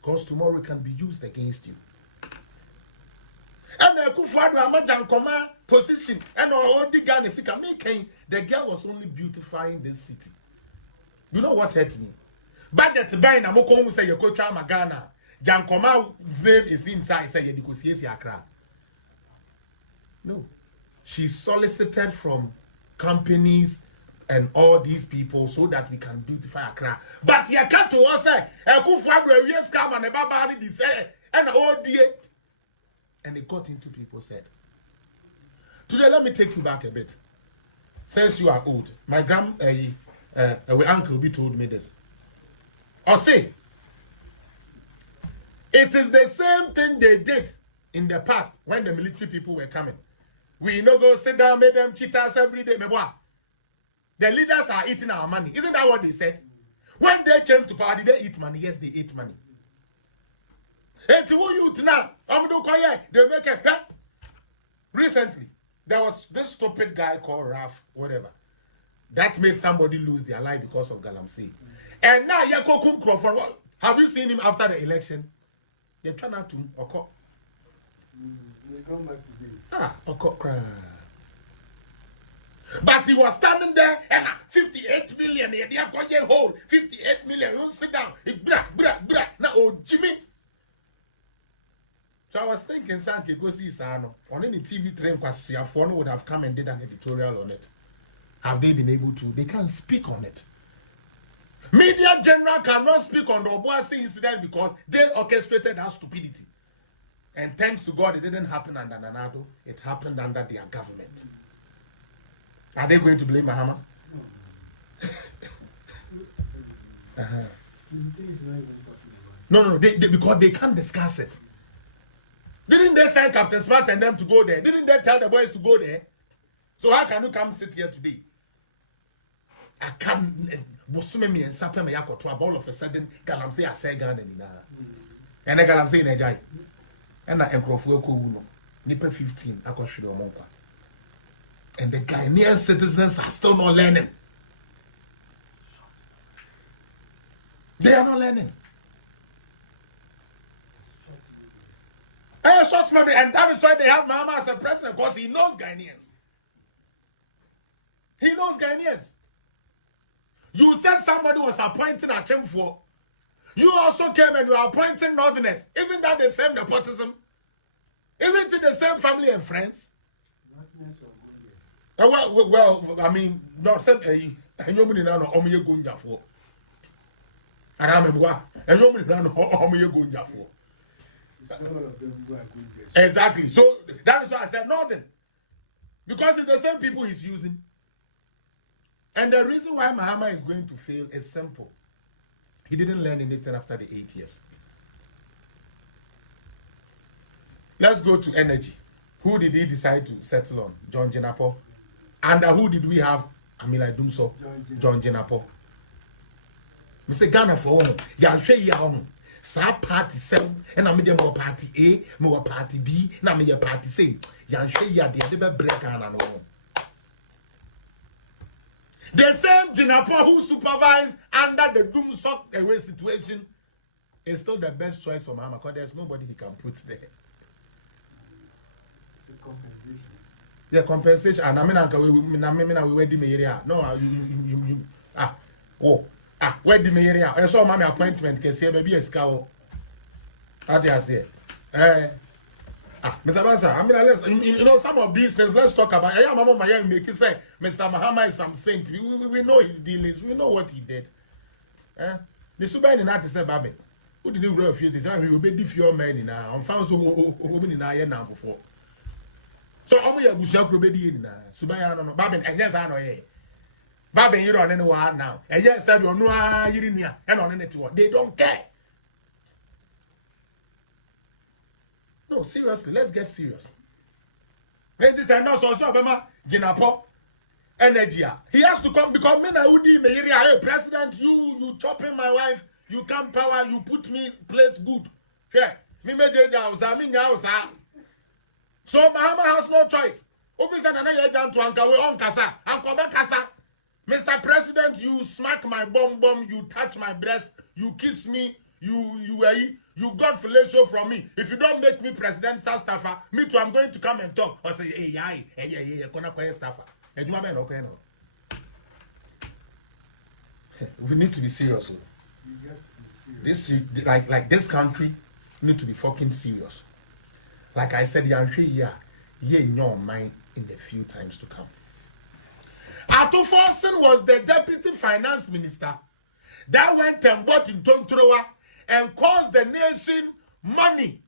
because tomorrow it can be used against you. And the Kufuor Amajankoma position and all the Ghana making the girl was only beautifying this city. You know what hurt me? Budget buying a moko say you coach Magana. Jankoma's name is inside, say you negotiate Accra. No. She solicited from companies and all these people so that we can beautify Accra. But you can't to us say Kufuor yes come and Baba did say and all the and it got into people's head. Today, let me take you back a bit. Since you are old, my uncle B told me this. Or say, it is the same thing they did in the past when the military people were coming. We no go sit down, make them cheat us every day. The leaders are eating our money. Isn't that what they said? When they came to power, did they eat money? Yes, they ate money. Hey, to you now, they make a pet. Recently, there was this stupid guy called Raf, whatever, that made somebody lose their life because of Galamsey. And now Yakokum Crawford, have you seen him after the election? You're trying to Oko. We'll come back to this. Oko cry. But he was standing there and 58 million, he got a hole, 58 million, you sit down, now, oh, Jimmy. So I was thinking, Sanke, go see Sano. On any TV train, Kwasiafono would have come and did an editorial on it. Have they been able to? They can't speak on it. Media general cannot speak on the Obuasi incident because they orchestrated that stupidity. And thanks to God, it didn't happen under Nanado. It happened under their government. Are they going to blame Mahama? No, because they can't discuss it. Didn't they send Captain Smart and them to go there? Didn't they tell the boys to go there? So how can you come sit here today? I can't. Bosumemi and Sapem Yakoto, all of a sudden, Galamsey are saying Ghana. And I Galamsey in a jai. And I am Crofwoko, Nipper 15, Akoshido Monka. And the Ghanaian citizens are still not learning. They are not learning. Short memory, and that is why they have Mahama as a president, because he knows Ghanaians. He knows Ghanaians. You said somebody was appointed at Chemfo. You also came and you are appointing Northerners. Isn't that the same nepotism? Isn't it the same family and friends? Well, I mean, not same. And you mean now, Omiye Gunja for. And I remember And you only plan how many go in for. Exactly. Exactly. So that is why I said nothing. Because it's the same people he's using. And the reason why Mahama is going to fail is simple. He didn't learn anything after the 8 years. Let's go to energy. Who did he decide to settle on? John Jenapo. Under who did we have? Amila Dumso. John Jenapo. Mr. Ghana for home. Ya share ya home. Sa party 7 and I'm medium more party A, more party B, na me party C. Ya share ya the never break Ghana no home. The same Jenapo who supervised under the doom sock away situation is still the best choice for Mahama because there's nobody he can put there. It's a compensation. Yeah, compensation. And I mean, we wedding me area. No, wedding me area. I saw my appointment. Can see maybe a scout. How do you say? Mr. Bansa, I mean, let's, you know, some of these things, let's talk about. Yeah, Mama Maya make it say, Mr. Mahama is some saint. We know his dealings. We know what he did. The Suban in that say, Baby, who did you refuse? He said, we will be different men now. I'm found so women in our now before. So, I'm going to go to the Subaya, no, Babin, and yes, I know, eh. Babin, you don't know what now. And yes, I don't know, you didn't hear, and on it, they don't care. No, seriously, let's get serious. Hey, this is not so Bema Jenapo energy. He has to come because me na udi me area. Hey, president, you chopping my wife, you come power, you put me place good. Yeah, me me dey house, I mean house. So Mahama has no choice. Officer na na to ankawe on kasa, ankobe kasa. Mr. President, you smack my bum, you touch my breast, you kiss me, you got fellatio from me. If you don't make me presidential staffer, me too, I'm going to come and talk. I say, hey, kona staffer. We need to be serious. You get to be serious. This like this country need to be fucking serious. Like I said, in your mind in the few times to come. Ato Forson was the deputy finance minister that went and bought in Tontroa and cost the nation money.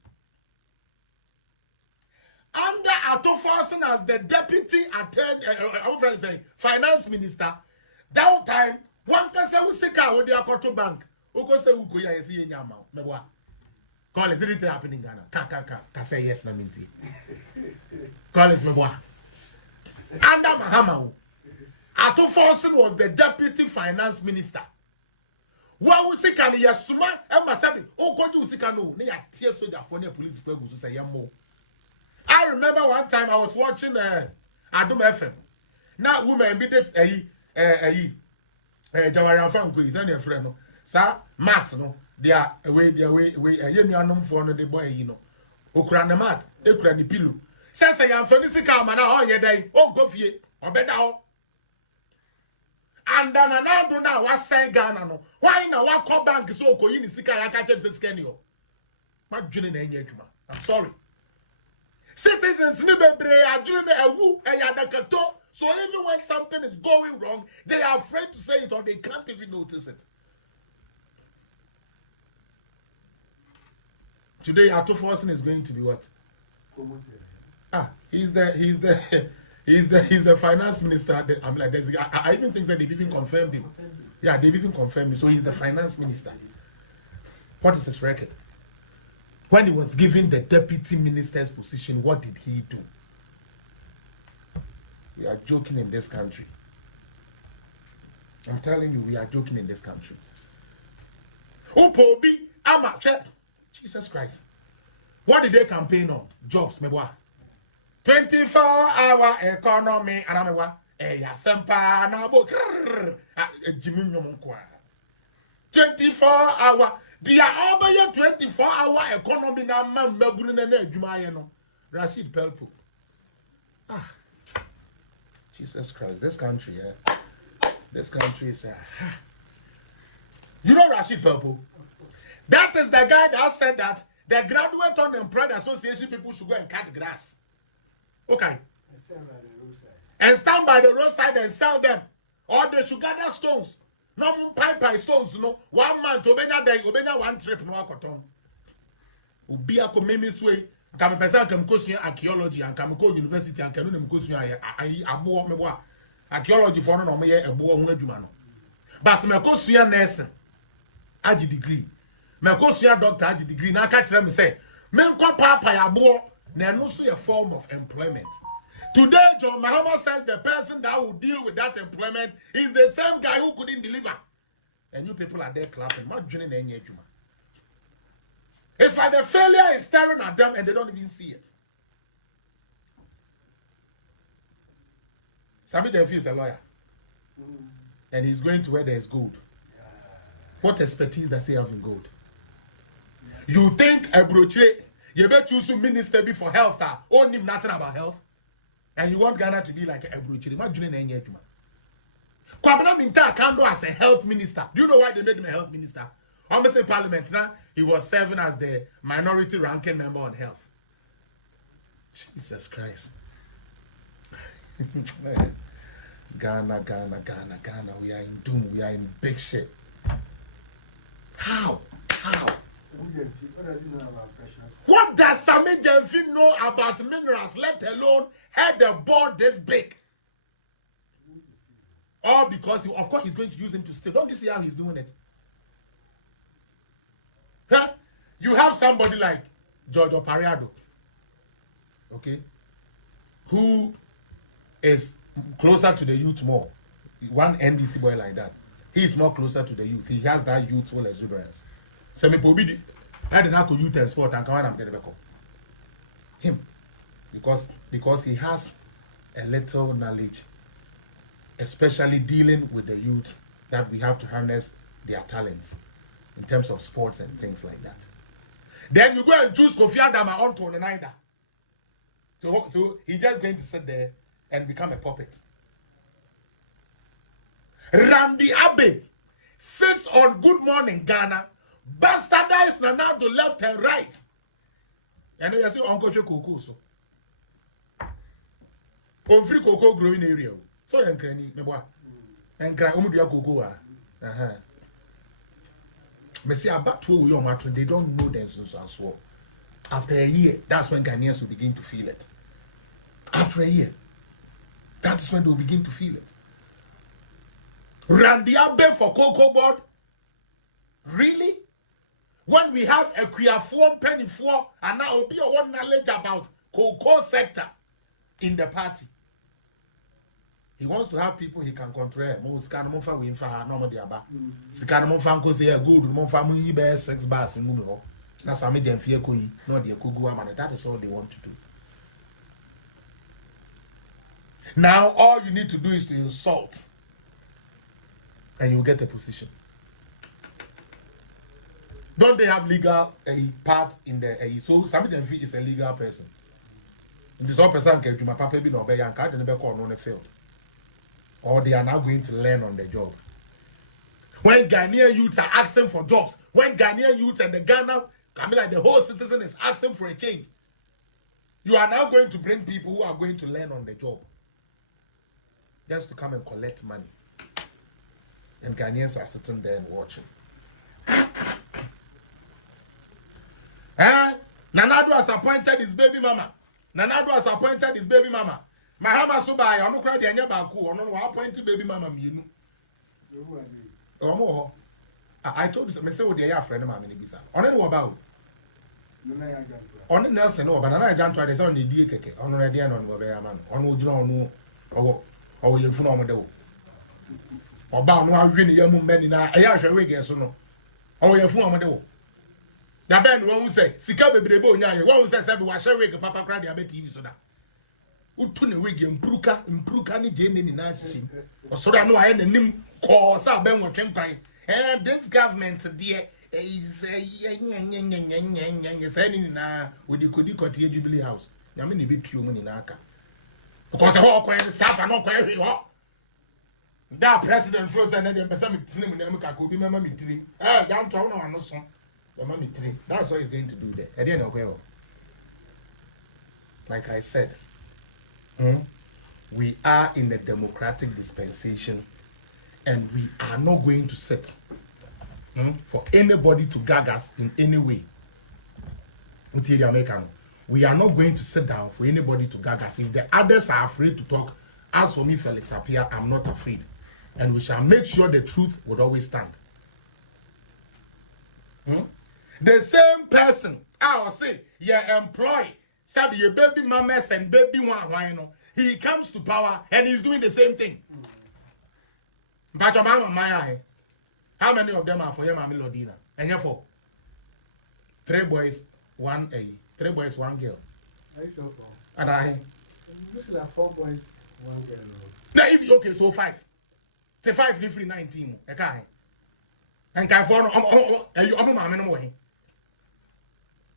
Under Ato Forson as the deputy finance minister, that time one person who say with the Akoto bank, who say who go ya see nyama mebwa. Call it didn't happen in Ghana. Ka say yes na minti. Call it mebwa. Under Mahama, Ato Forson was the deputy finance minister. What was it? Can you suma? Emma sabi. Oh, go to Sikano. Ne ya tear soldier for ne police for go say yamo. I remember one time I was watching Adum FM. Now woman be that Jawarian Franco is any friend no. Sir Max no. They are away. You know for no the boy you know. Okra na mat. Ekra the pillow. Say yam for this car man. Oh yeah day. Oh go fie. Obeda. And then another now was saying Ghana no. Why now what call bank so ko yin sika ya catch this scanio? What juni na enye adwuma. I'm sorry. Citizens ni bebre adwune ewu eyadakato. So even when something is going wrong, they are afraid to say it or they can't even notice it. Today Ato Forson is going to be what? He's the finance minister. I'm like, I even think that they've even confirmed him. Yeah, they've even confirmed him. So he's the finance minister. What is his record? When he was given the deputy minister's position, what did he do? We are joking in this country. I'm telling you, we are joking in this country. Upobi, Ama, Jesus Christ. What did they campaign on? Jobs, meboa. 24-hour economy, and I'm a sempa na bo Jimmy Nyomonkwa. 24-hour. They are over 24-hour economy na man mebunu na adwuma no. Rashid Pelpo. Jesus Christ, this country, this country is You know Rashid Pelpo? That is the guy that said that the Graduate Unemployed Association people should go and cut grass. Okay. And stand by the roadside and sell them. Or they should gather stones No pipe stones no 1 month obenya day obenya 1 trip no akoton. Obi akomemi swe kam pesa kam kosua archaeology and kam ko university and kanu nem kosua ayi abo me bo archaeology for no me ye ebo ho adwuma no. Bas me kosua nursing agi degree. Me kosua doctor agi degree na aka kire me say me nkwa papa ya abo na no so a form of employment. Today, John Mahama says the person that will deal with that employment is the same guy who couldn't deliver. And you people are there clapping. It's like the failure is staring at them and they don't even see it. Sami Defi is a lawyer. And he's going to where there is gold. What expertise does he have in gold? You think a brochure, you better choose a minister before health, own him nothing about health? And you want Ghana to be like a brochure? Imagine Kwabena Minta can do as a health minister. Do you know why they made him a health minister? Almost in parliament now, he was serving as the minority ranking member on health. Jesus Christ. Ghana, we are in doom, we are in big shit. How? What does Sami Jemfi know about minerals, let alone had a board this big? All because, of course, he's going to use him to steal. Don't you see how he's doing it? Huh? You have somebody like George Opariado, okay, who is closer to the youth more. One NDC boy like that. He is more closer to the youth. He has that youthful exuberance. Semi Pobidi, I did not go youth and sport and come on him. Because he has a little knowledge, especially dealing with the youth, that we have to harness their talents in terms of sports and things like that. Then you go and choose Kofi Adama onto an either. So he's just going to sit there and become a puppet. Randy Abe sits on Good Morning Ghana, bastardized Nanado left and right. And you see Uncle Cocoa so. On free cocoa growing area. So you're granny, me boy. And cry umudia cocoa. Me see about 2 years matter, they don't know them so as well. After a year, that's when Ghanaians will begin to feel it. After a year, that's when they'll begin to feel it. Randy Abe for Cocoa Board? Really? When we have a queer form penny for and now will be a one knowledge about cocoa sector in the party. He wants to have people he can control. Most can move for win for no more diaba. Sikana move for say a good move for me be 6 bars in Muno. Na sami dem fie koyi, no de kugu amane. That is all they want to do. Now all you need to do is to insult. And you get a position. Don't they have legal part in the so Sami Demfi is a legal person. This all person can do my papa be no be and card never call on the field. Or they are now going to learn on the job. When Ghanaian youths are asking for jobs, when Ghanaian youths and the Ghana, I mean like the whole citizen is asking for a change, you are now going to bring people who are going to learn on the job. Just to come and collect money. And Ghanaians are sitting there and watching. Nanado has appointed his baby mama. Nanado has appointed his baby mama. Mahama Subai, I'm not crying the Baku, I'm not appointed baby mama. You know. I told you, Mr. Wood, they are friend of mine in Bisa. On any about on the Nelson, but I can't try this on the DK, on the idea on where man, on would you know, or you from the or bound no really young men in a yash away against no. Oh, you're from the the band won't say, Sika baby boy, won't say, wash away, Papa cried a bit TV so that. Utune wig and Bruka ni Jane in Nashim. Or so I know I had a name called Saben or Kemkai. And this government, dear, is sending with the Kudikotia Jubilee House. Yamini bit human in Aka. Because the whole quiet staff are not quite what. That president first and then Besame Trim and Emeka could be my mammy tree. Down to our no son. The mammy tree. That's what he's going to do there. I didn't know. Like I said. We are in a democratic dispensation, And we are not going to sit for anybody to gag us in any way. We are not going to sit down for anybody to gag us. If the others are afraid to talk, as for me, FELIX APPIAH, I'm not afraid. And we shall make sure the truth would always stand. The same person, I will say, you employ, said your baby mamas and baby one, he comes to power and he's doing the same thing. But your mama, my eye. How many of them are for your mammy Lodina? And you for 3 boys, 1 a 3 boys, 1 girl. Are you sure for? And I. This is like 4 boys, 1 girl. Now, if you okay, so 5. Say 5, live free 19. Okay. And can for and you, mammy, no way.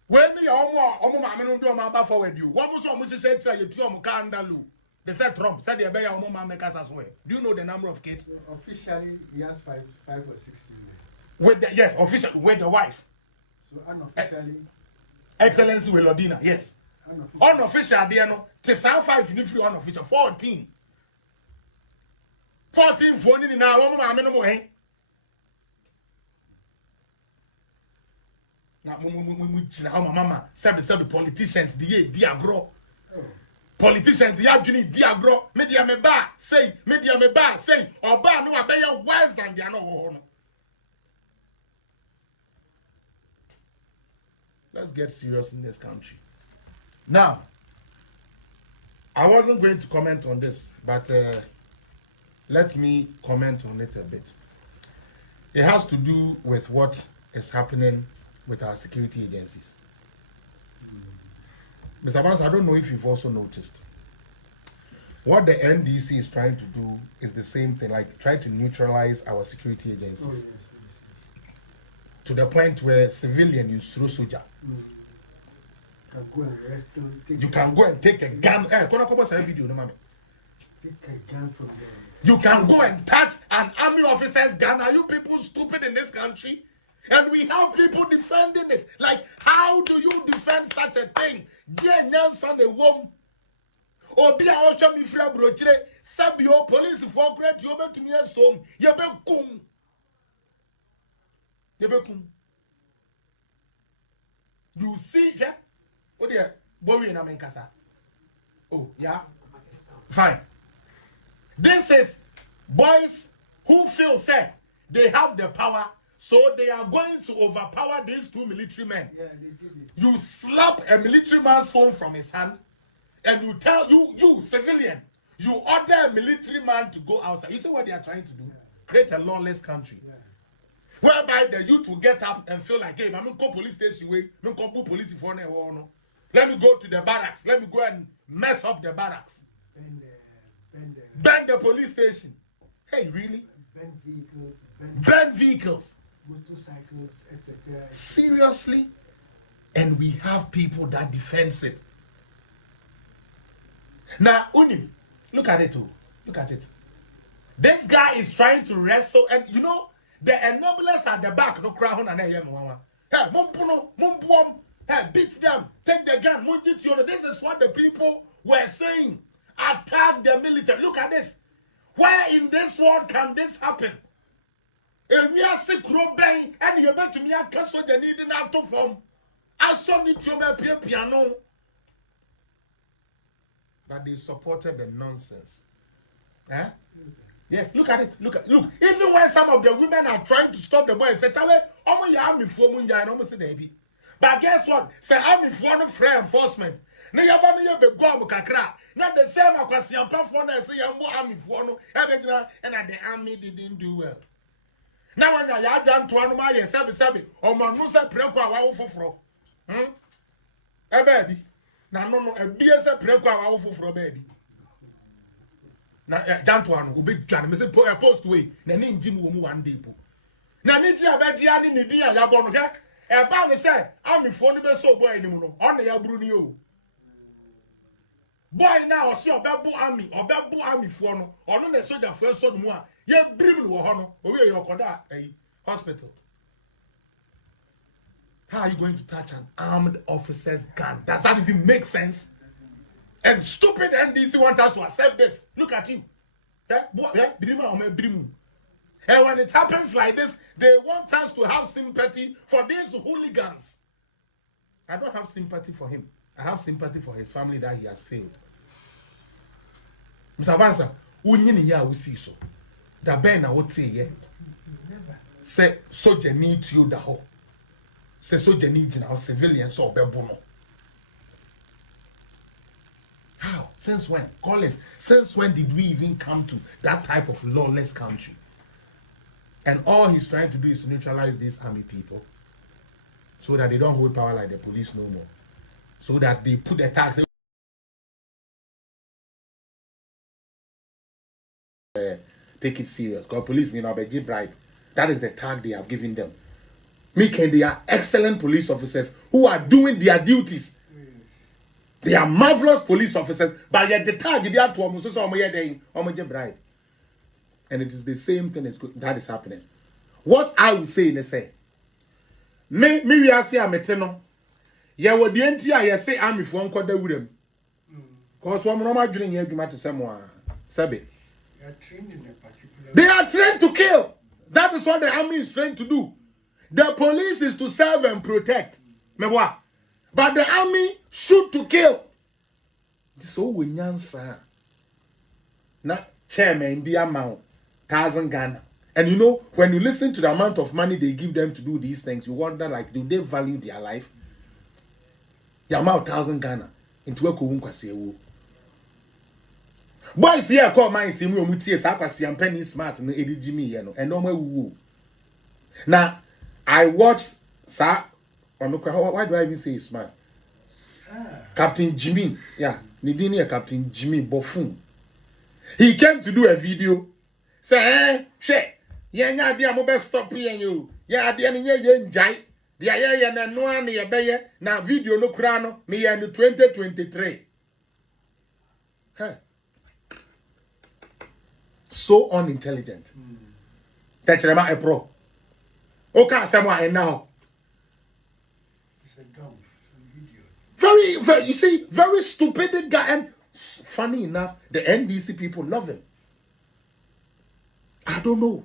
When you are mammy, no do my forward you. One was almost said to you, Candalu. They said Trump said they bear your mom make us as well. Do you know the number of kids? Officially, he has 5 or 6 children. With the yes, official with the wife. So unofficially, Excellency with Lodina, yes. Unofficial, there no. 5 ni free unofficial 14. 14 phone in now. One mama no more. Now, mama, said politicians, the agro. Politicians, the agony, diagro, media me ba, say, or ba no abaya worse than they are no. Let's get serious in this country. Now, I wasn't going to comment on this, but let me comment on it a bit. It has to do with what is happening with our security agencies. Mr. Barnes, I don't know if you've also noticed. What the NDC is trying to do is the same thing, like try to neutralize our security agencies. To the point where civilian use through soldier. You can go and take a gun. Video, no, mommy. Take a gun from them. You can go and touch an army officer's gun. Are you people stupid in this country? And we have people defending it. Like, how do you defend such a thing? Obi a ocha mi fra brochire sabio police for great you to me som yebekum. You see, yeah? Oh dear, boy na menkasa. Oh, yeah. Fine. This is boys who feel say they have the power. So they are going to overpower these 2 military men. Yeah, they did it. You slap a military man's phone from his hand, and you tell you civilian, you order a military man to go outside. You see what they are trying to do? Create a lawless country. Yeah. Whereby the youth will get up and feel like, hey, I'm going to go police station way, I'm going to go police for no. Let me go to the barracks. Let me go and mess up the barracks. Bend the police station. Hey, really? Bend vehicles. Bend vehicles. Motorcycles, etc. Seriously? And we have people that defends it. Now, Unim, look at it too. Look at it. This guy is trying to wrestle, and you know, the enablers at the back, no crown and hey, mumpuno, mumpuom, hey, beat them, take the gun, this is what the people were saying. Attack the military. Look at this. Where in this world can this happen? If we are sick, Robin, and you bet to me, I can't so the needing out of form. I saw it to piano. But they supported the nonsense. Eh? Yes, look at it. Look. Even when some of the women are trying to stop the boys, say, "Chale, omo ya army for munja and almost baby." But guess what? Say army for no free enforcement. Na yaba no ye be go abukakra. Na the same akwasiampa for na say yambo army for no. And the army didn't do well. Now when you are done to animal, you sabi, or manusa preko awa foforo. A baby. Now no, a BS preko awa foforo baby. Now done to one, big jan, Mr. Post way, na ninjim womu 1 day po. Na ninji abeji ani ni dia ya bono hwe. E ba ne say, am for the be so boy animu no. On ya buru ni o. Boy now see obebu army for no. Ono na soldier for so mu a. Ye brim no ho no. Owe ye okoda hospital. How are you going to touch an armed officer's gun? Does that even make sense? And stupid NDC want us to accept this. Look at you. And when it happens like this, they want us to have sympathy for these hooligans. I don't have sympathy for him. I have sympathy for his family that he has failed. Mr. Bansa, unyini ya usi so. Da ben na wote ye. Say soldier need you da ho. Say soldier need you now civilians or bebuno. How? Since when? Collins, since when did we even come to that type of lawless country? And all he's trying to do is to neutralize these army people so that they don't hold power like the police no more. So that they put the tax. Take it serious. Because police, be bribe. That is the tag they have given them. They are excellent police officers who are doing their duties. They are marvelous police officers, but yet the tag they have to almost bribe. And it is the same thing that is happening. What I will say is say, me we are say ameteno. Ye wo de ntia ye say army fo nkoda wurem. Cause one normal dwelling here adwuma to someone. Sabe. They are trained to kill. That is what the army is trained to do. The police is to serve and protect. But the army shoot to kill. So we nyansa. Na chairman be amount 1,000 Ghana. And you know, when you listen to the amount of money they give them to do these things, you wonder, like, do they value their life? The amount 1,000 Ghana into a kuunkwasiyewo. Boys here call mine see me omutie sa kwasi ampani smart no edigi me ye no and no wu. Now I watched sir why do I even say smart? Captain Jimmy, yeah, Nidini Captain Jimmy Bofun. He came to do a video. Say, yeah, dear, mobile stop here, you. Yeah, dear, jai. Yeah, na no one near Bayer. Now, video no crano, me and 2023. Huh. So unintelligent. Touch them a pro. Okay, someone now. Very, you see, very stupid guy. And funny enough, the NDC people love him. I don't know.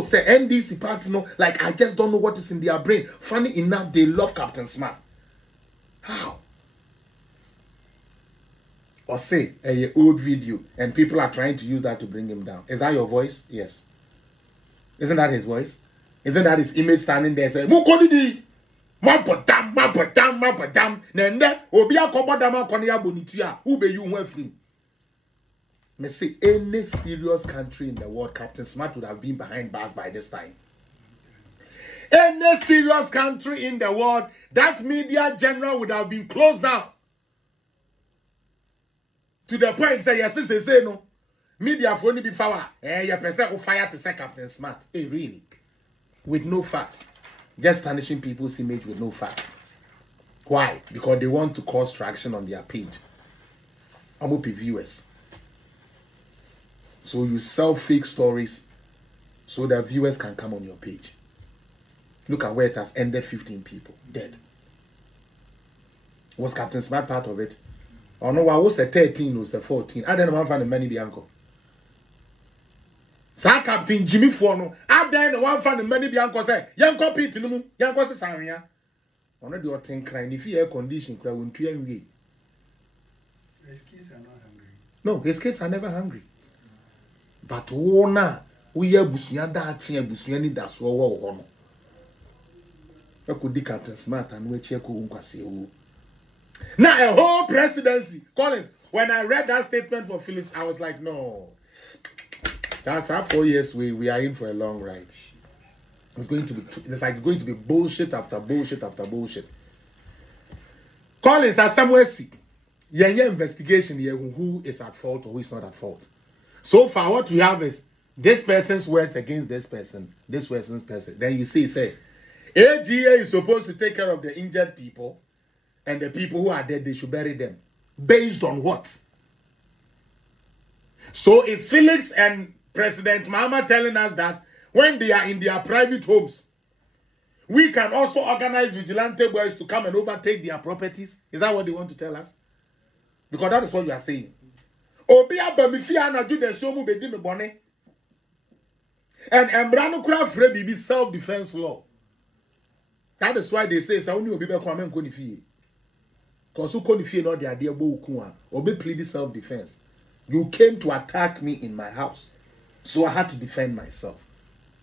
Say NDC party, no, like I just don't know what is in their brain. Funny enough, they love Captain Smart. How? Or say a old video, and people are trying to use that to bring him down. Is that your voice? Yes. Isn't that his voice? Isn't that his image standing there saying, Mukonidi? Mabadam. Nende, Obia Kobadama Konya Bonitia, who be you went free. Me say any serious country in the world, Captain Smart would have been behind bars by this time. Any serious country in the world, that media general would have been closed down. To the point say yes, say no. Media for only be power. You person who fire to say Captain Smart. Hey, really? With no facts. Just tarnishing people's image with no facts. Why? Because they want to cause traction on their page. I'm up viewers. So you sell fake stories so that viewers can come on your page. Look at where it has ended. 15 people dead. Was Captain Smart part of it? Oh no, I was a 13, was a 14. I don't know if I find many Bianco. Sir Captain Jimmy Fono, I then one found the many Bianco say, young copy to them, young was a Saria. On a do thing crying if you air condition cry when you angry. His kids are not hungry. No, his kids are never hungry. But wona we are busunya dachi and busunya that's what we want. I could be Captain Smart and we check who. Now a whole presidency, Collins. When I read that statement for Felix, I was like, no. That's our 4 years. We are in for a long ride. It's going to be bullshit after bullshit after bullshit. Collins, as somewhere see, yeah, investigation here who is at fault or who is not at fault. So far, what we have is this person's words against this person's person. Then you see, say, AGA is supposed to take care of the injured people, and the people who are dead, they should bury them. Based on what? So it's Felix and President Mahama telling us that when they are in their private homes, we can also organize vigilante boys to come and overtake their properties. Is that what they want to tell us? Because that is what you are saying. And Embrano craft free be self-defense law. That is why they say so only be kwame nkonifi. Cause who konifi no the idea bo ku or be plead self-defense. You came to attack me in my house. So I had to defend myself.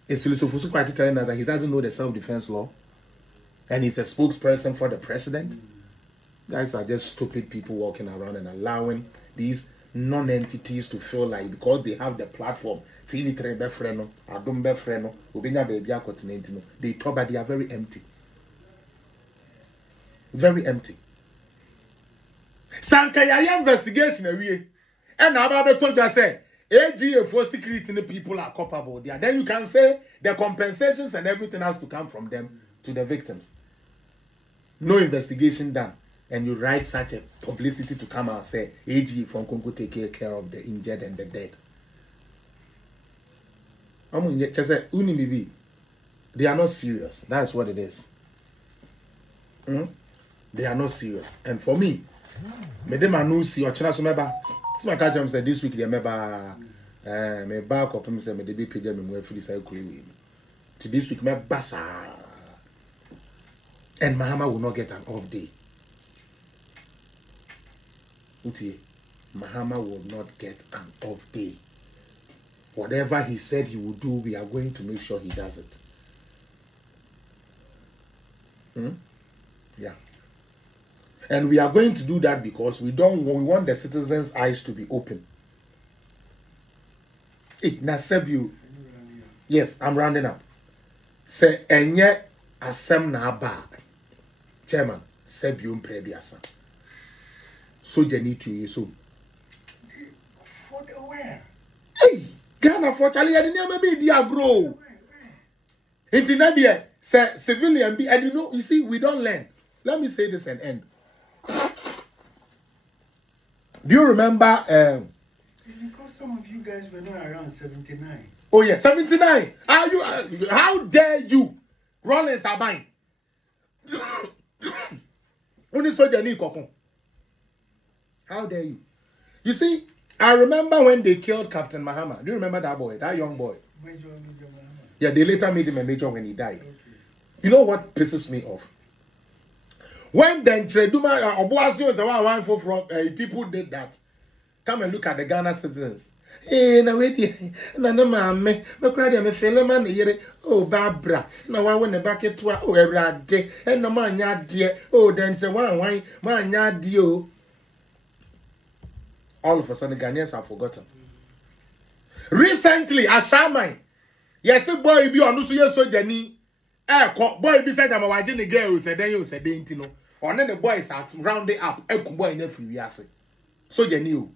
Is philosopher quite telling us that he doesn't know the self-defense law? And he's a spokesperson for the president? Guys are just stupid people walking around and allowing these non-entities to feel like because they have the platform, they talk, but they are very empty. Very empty. Sankaya investigation away. And Ababa told you, say, AGA for security, the people are culpable there. Then you can say the compensations and everything has to come from them to the victims. No investigation done. And you write such a publicity to come out and say, AGA from Congo take care of the injured and the dead. They are not serious. That's what it is. They are not serious. And for me, Medema no see or China Sumeba. My catch said this week, remember, my back of him said, me be paid me for this cycle. To this week, my bassa. And Mahama will not get an off day. Mahama will not get an off day. Whatever he said he would do, we are going to make sure he does it. Yeah. And we are going to do that because we want the citizens' eyes to be open. Nasebu. Yes, I'm rounding up. Say enye asem na aba. Chairman, Sebium Prebiasa. So they need to use so. For the where? Hey, Ghana for Charlie, I didn't maybe dia grow. It's not there. Say civilian be, and you see, we don't learn. Let me say this and end. Do you remember? It's because some of you guys were not around 79. Oh yeah, 79. Are you? How dare you? Rollins are buying. Only soldier need kokon. How dare you? You see, I remember when they killed Captain Mahama. Do you remember that boy, that young boy? Major Mahama. Yeah, they later made him a major when he died. Okay. You know what pisses me off? When then people did that, come and look at the Ghana citizens. Hey, now wait, no man, me cry, me fellow man, oh, Barbara, now I want to back it to every day, and no man, yard dear, oh, then one, man, yard dear. All of a sudden, Ghanaians have forgotten. Recently, a shaman, yes, a boy be on Lucia so Jenny, boy beside them, watching the girl who said, then you said, ain't you know. Or then the boys are rounding up a boy in every year. So you knew.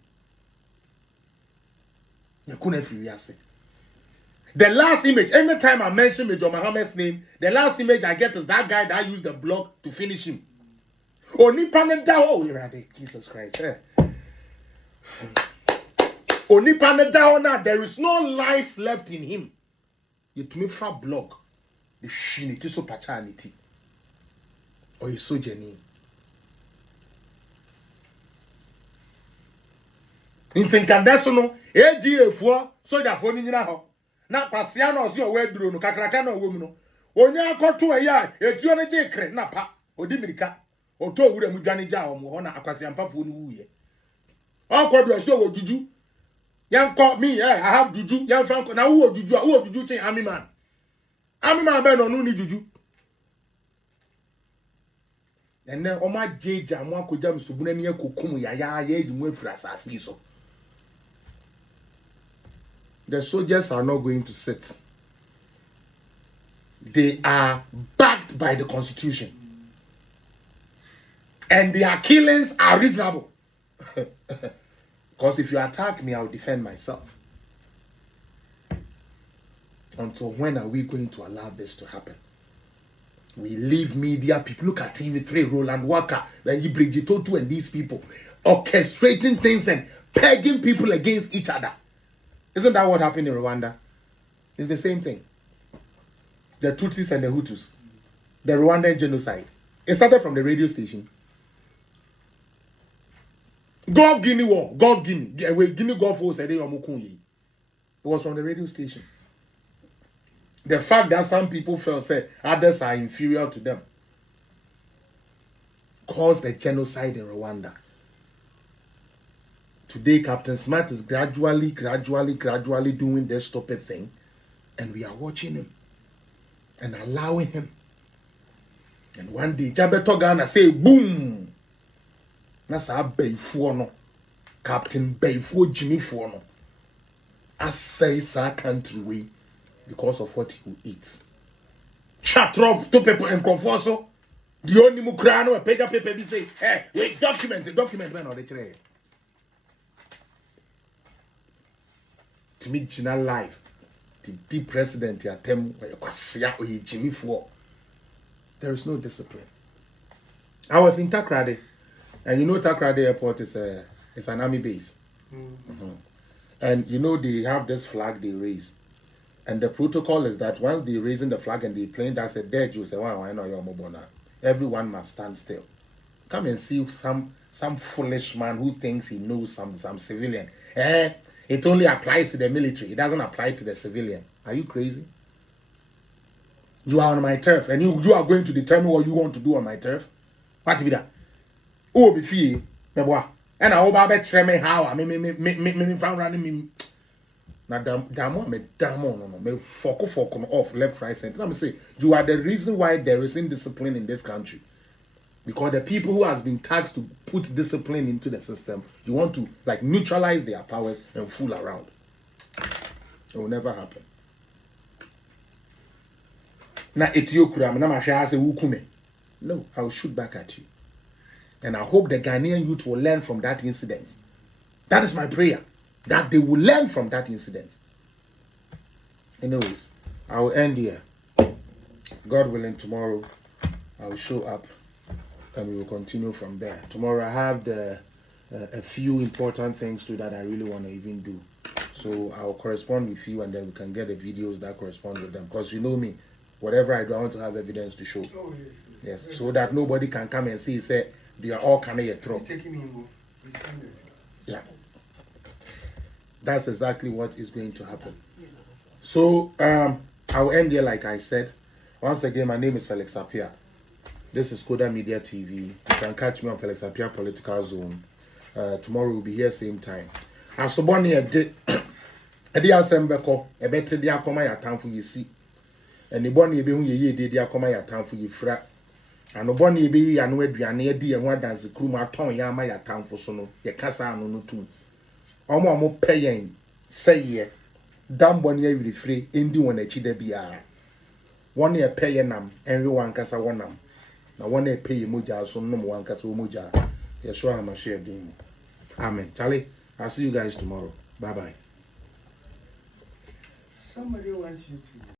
You couldn't free year. The last image, anytime I mention Major Mahama's name, the last image I get is that guy that used the block to finish him. Only Panadao, you're ready. Jesus Christ. Only Panadao now, there is no life left in him. You to me for block. The shinity so paternity. Or you so genuine. In Tinkandasono, AGA for soldier for Nina. Not Pasiano, your way drone, Kakaraka, woman. Only I got to a yard, a Johnny J. Napa, or Dimirica, or told with Johnny Jow, Mohona, Aquasian Pafu. All called your show, Juju. Young caught me, I have Juju, young Franco. Now, who did you change Army man? Army man, Ben, or no need Juju. And then, oh my J. Jam, one could jump Subunania Kukumu, Yaya, age, and wait for assassin. The soldiers are not going to sit. They are backed by the Constitution. And their killings are reasonable. Because if you attack me, I'll defend myself. Until when are we going to allow this to happen? We leave media people. Look at TV3, Roland Walker, Bridget Totu, and these people orchestrating things and pegging people against each other. Isn't that what happened in Rwanda? It's the same thing. The Tutsis and the Hutus. The Rwandan genocide. It started from the radio station. Gulf Guinea War. Gulf Guinea. Guinea Gulf War said it was from the radio station. The fact that some people felt say others are inferior to them caused the genocide in Rwanda. Today, Captain Smart is gradually doing this stupid thing, and we are watching him and allowing him. And one day, Jabeto Ghana say, boom! That's our Bayfo no. Captain Bayfo Jimmy Fono. I say, our country way because of what he eats. Chat off to people and conforso. The only Mukrano, a paper be say, hey, wait, document man on the tray. To me, Gina live. The president, Jimmy Four. There is no discipline. I was in Takrade, and you know Takrade Airport is an army base. And you know they have this flag they raise. And the protocol is that once they raising the flag and they playing, that's a dead, you say, wow, I know you're Mobona. Everyone must stand still. Come and see some foolish man who thinks he knows some civilian. It only applies to the military. It doesn't apply to the civilian. Are you crazy? You are on my turf, and you are going to determine what you want to do on my turf. What be that? Oh, be fee, me boy. And I hope I bet me how me found running me. Now damn me focus off left, right, center. Let me say you are the reason why there is indiscipline in this country. Because the people who has been tasked to put discipline into the system, you want to like neutralize their powers and fool around. It will never happen. Now no, I will shoot back at you. And I hope the Ghanaian youth will learn from that incident. That is my prayer. That they will learn from that incident. Anyways, I will end here. God willing, tomorrow I will show up and we will continue from there. Tomorrow I have a few important things too that I really want to even do. So I will correspond with you and then we can get the videos that correspond with them. Because you know me. Whatever I do, I want to have evidence to show. Oh, yes. Yes, so that nobody can come and say they are all kind of throw. Yeah. That's exactly what is going to happen. So, I'll end here like I said. Once again, my name is FELIX APPIAH. This is Koda Media TV. You can catch me on FELIX APPIAH Political Zone. Tomorrow we'll be here same time. As so born here, a day assemble, a better day come my time for you see. And the bonny be who ye did ya come my town for you fra. And the bonny be and where you near dear one dance the crew my tongue ya my town for sono, ye casa no too. Omo mo paying, say ye, damn bonny every free, indi one a chida be a 1 year pay nam, everyone casa one nam. Now 1 year pay muja, so no one casa muja. Ye sure I'm a share demo. Amen. Charlie, I'll see you guys tomorrow. Bye bye. Somebody wants you to.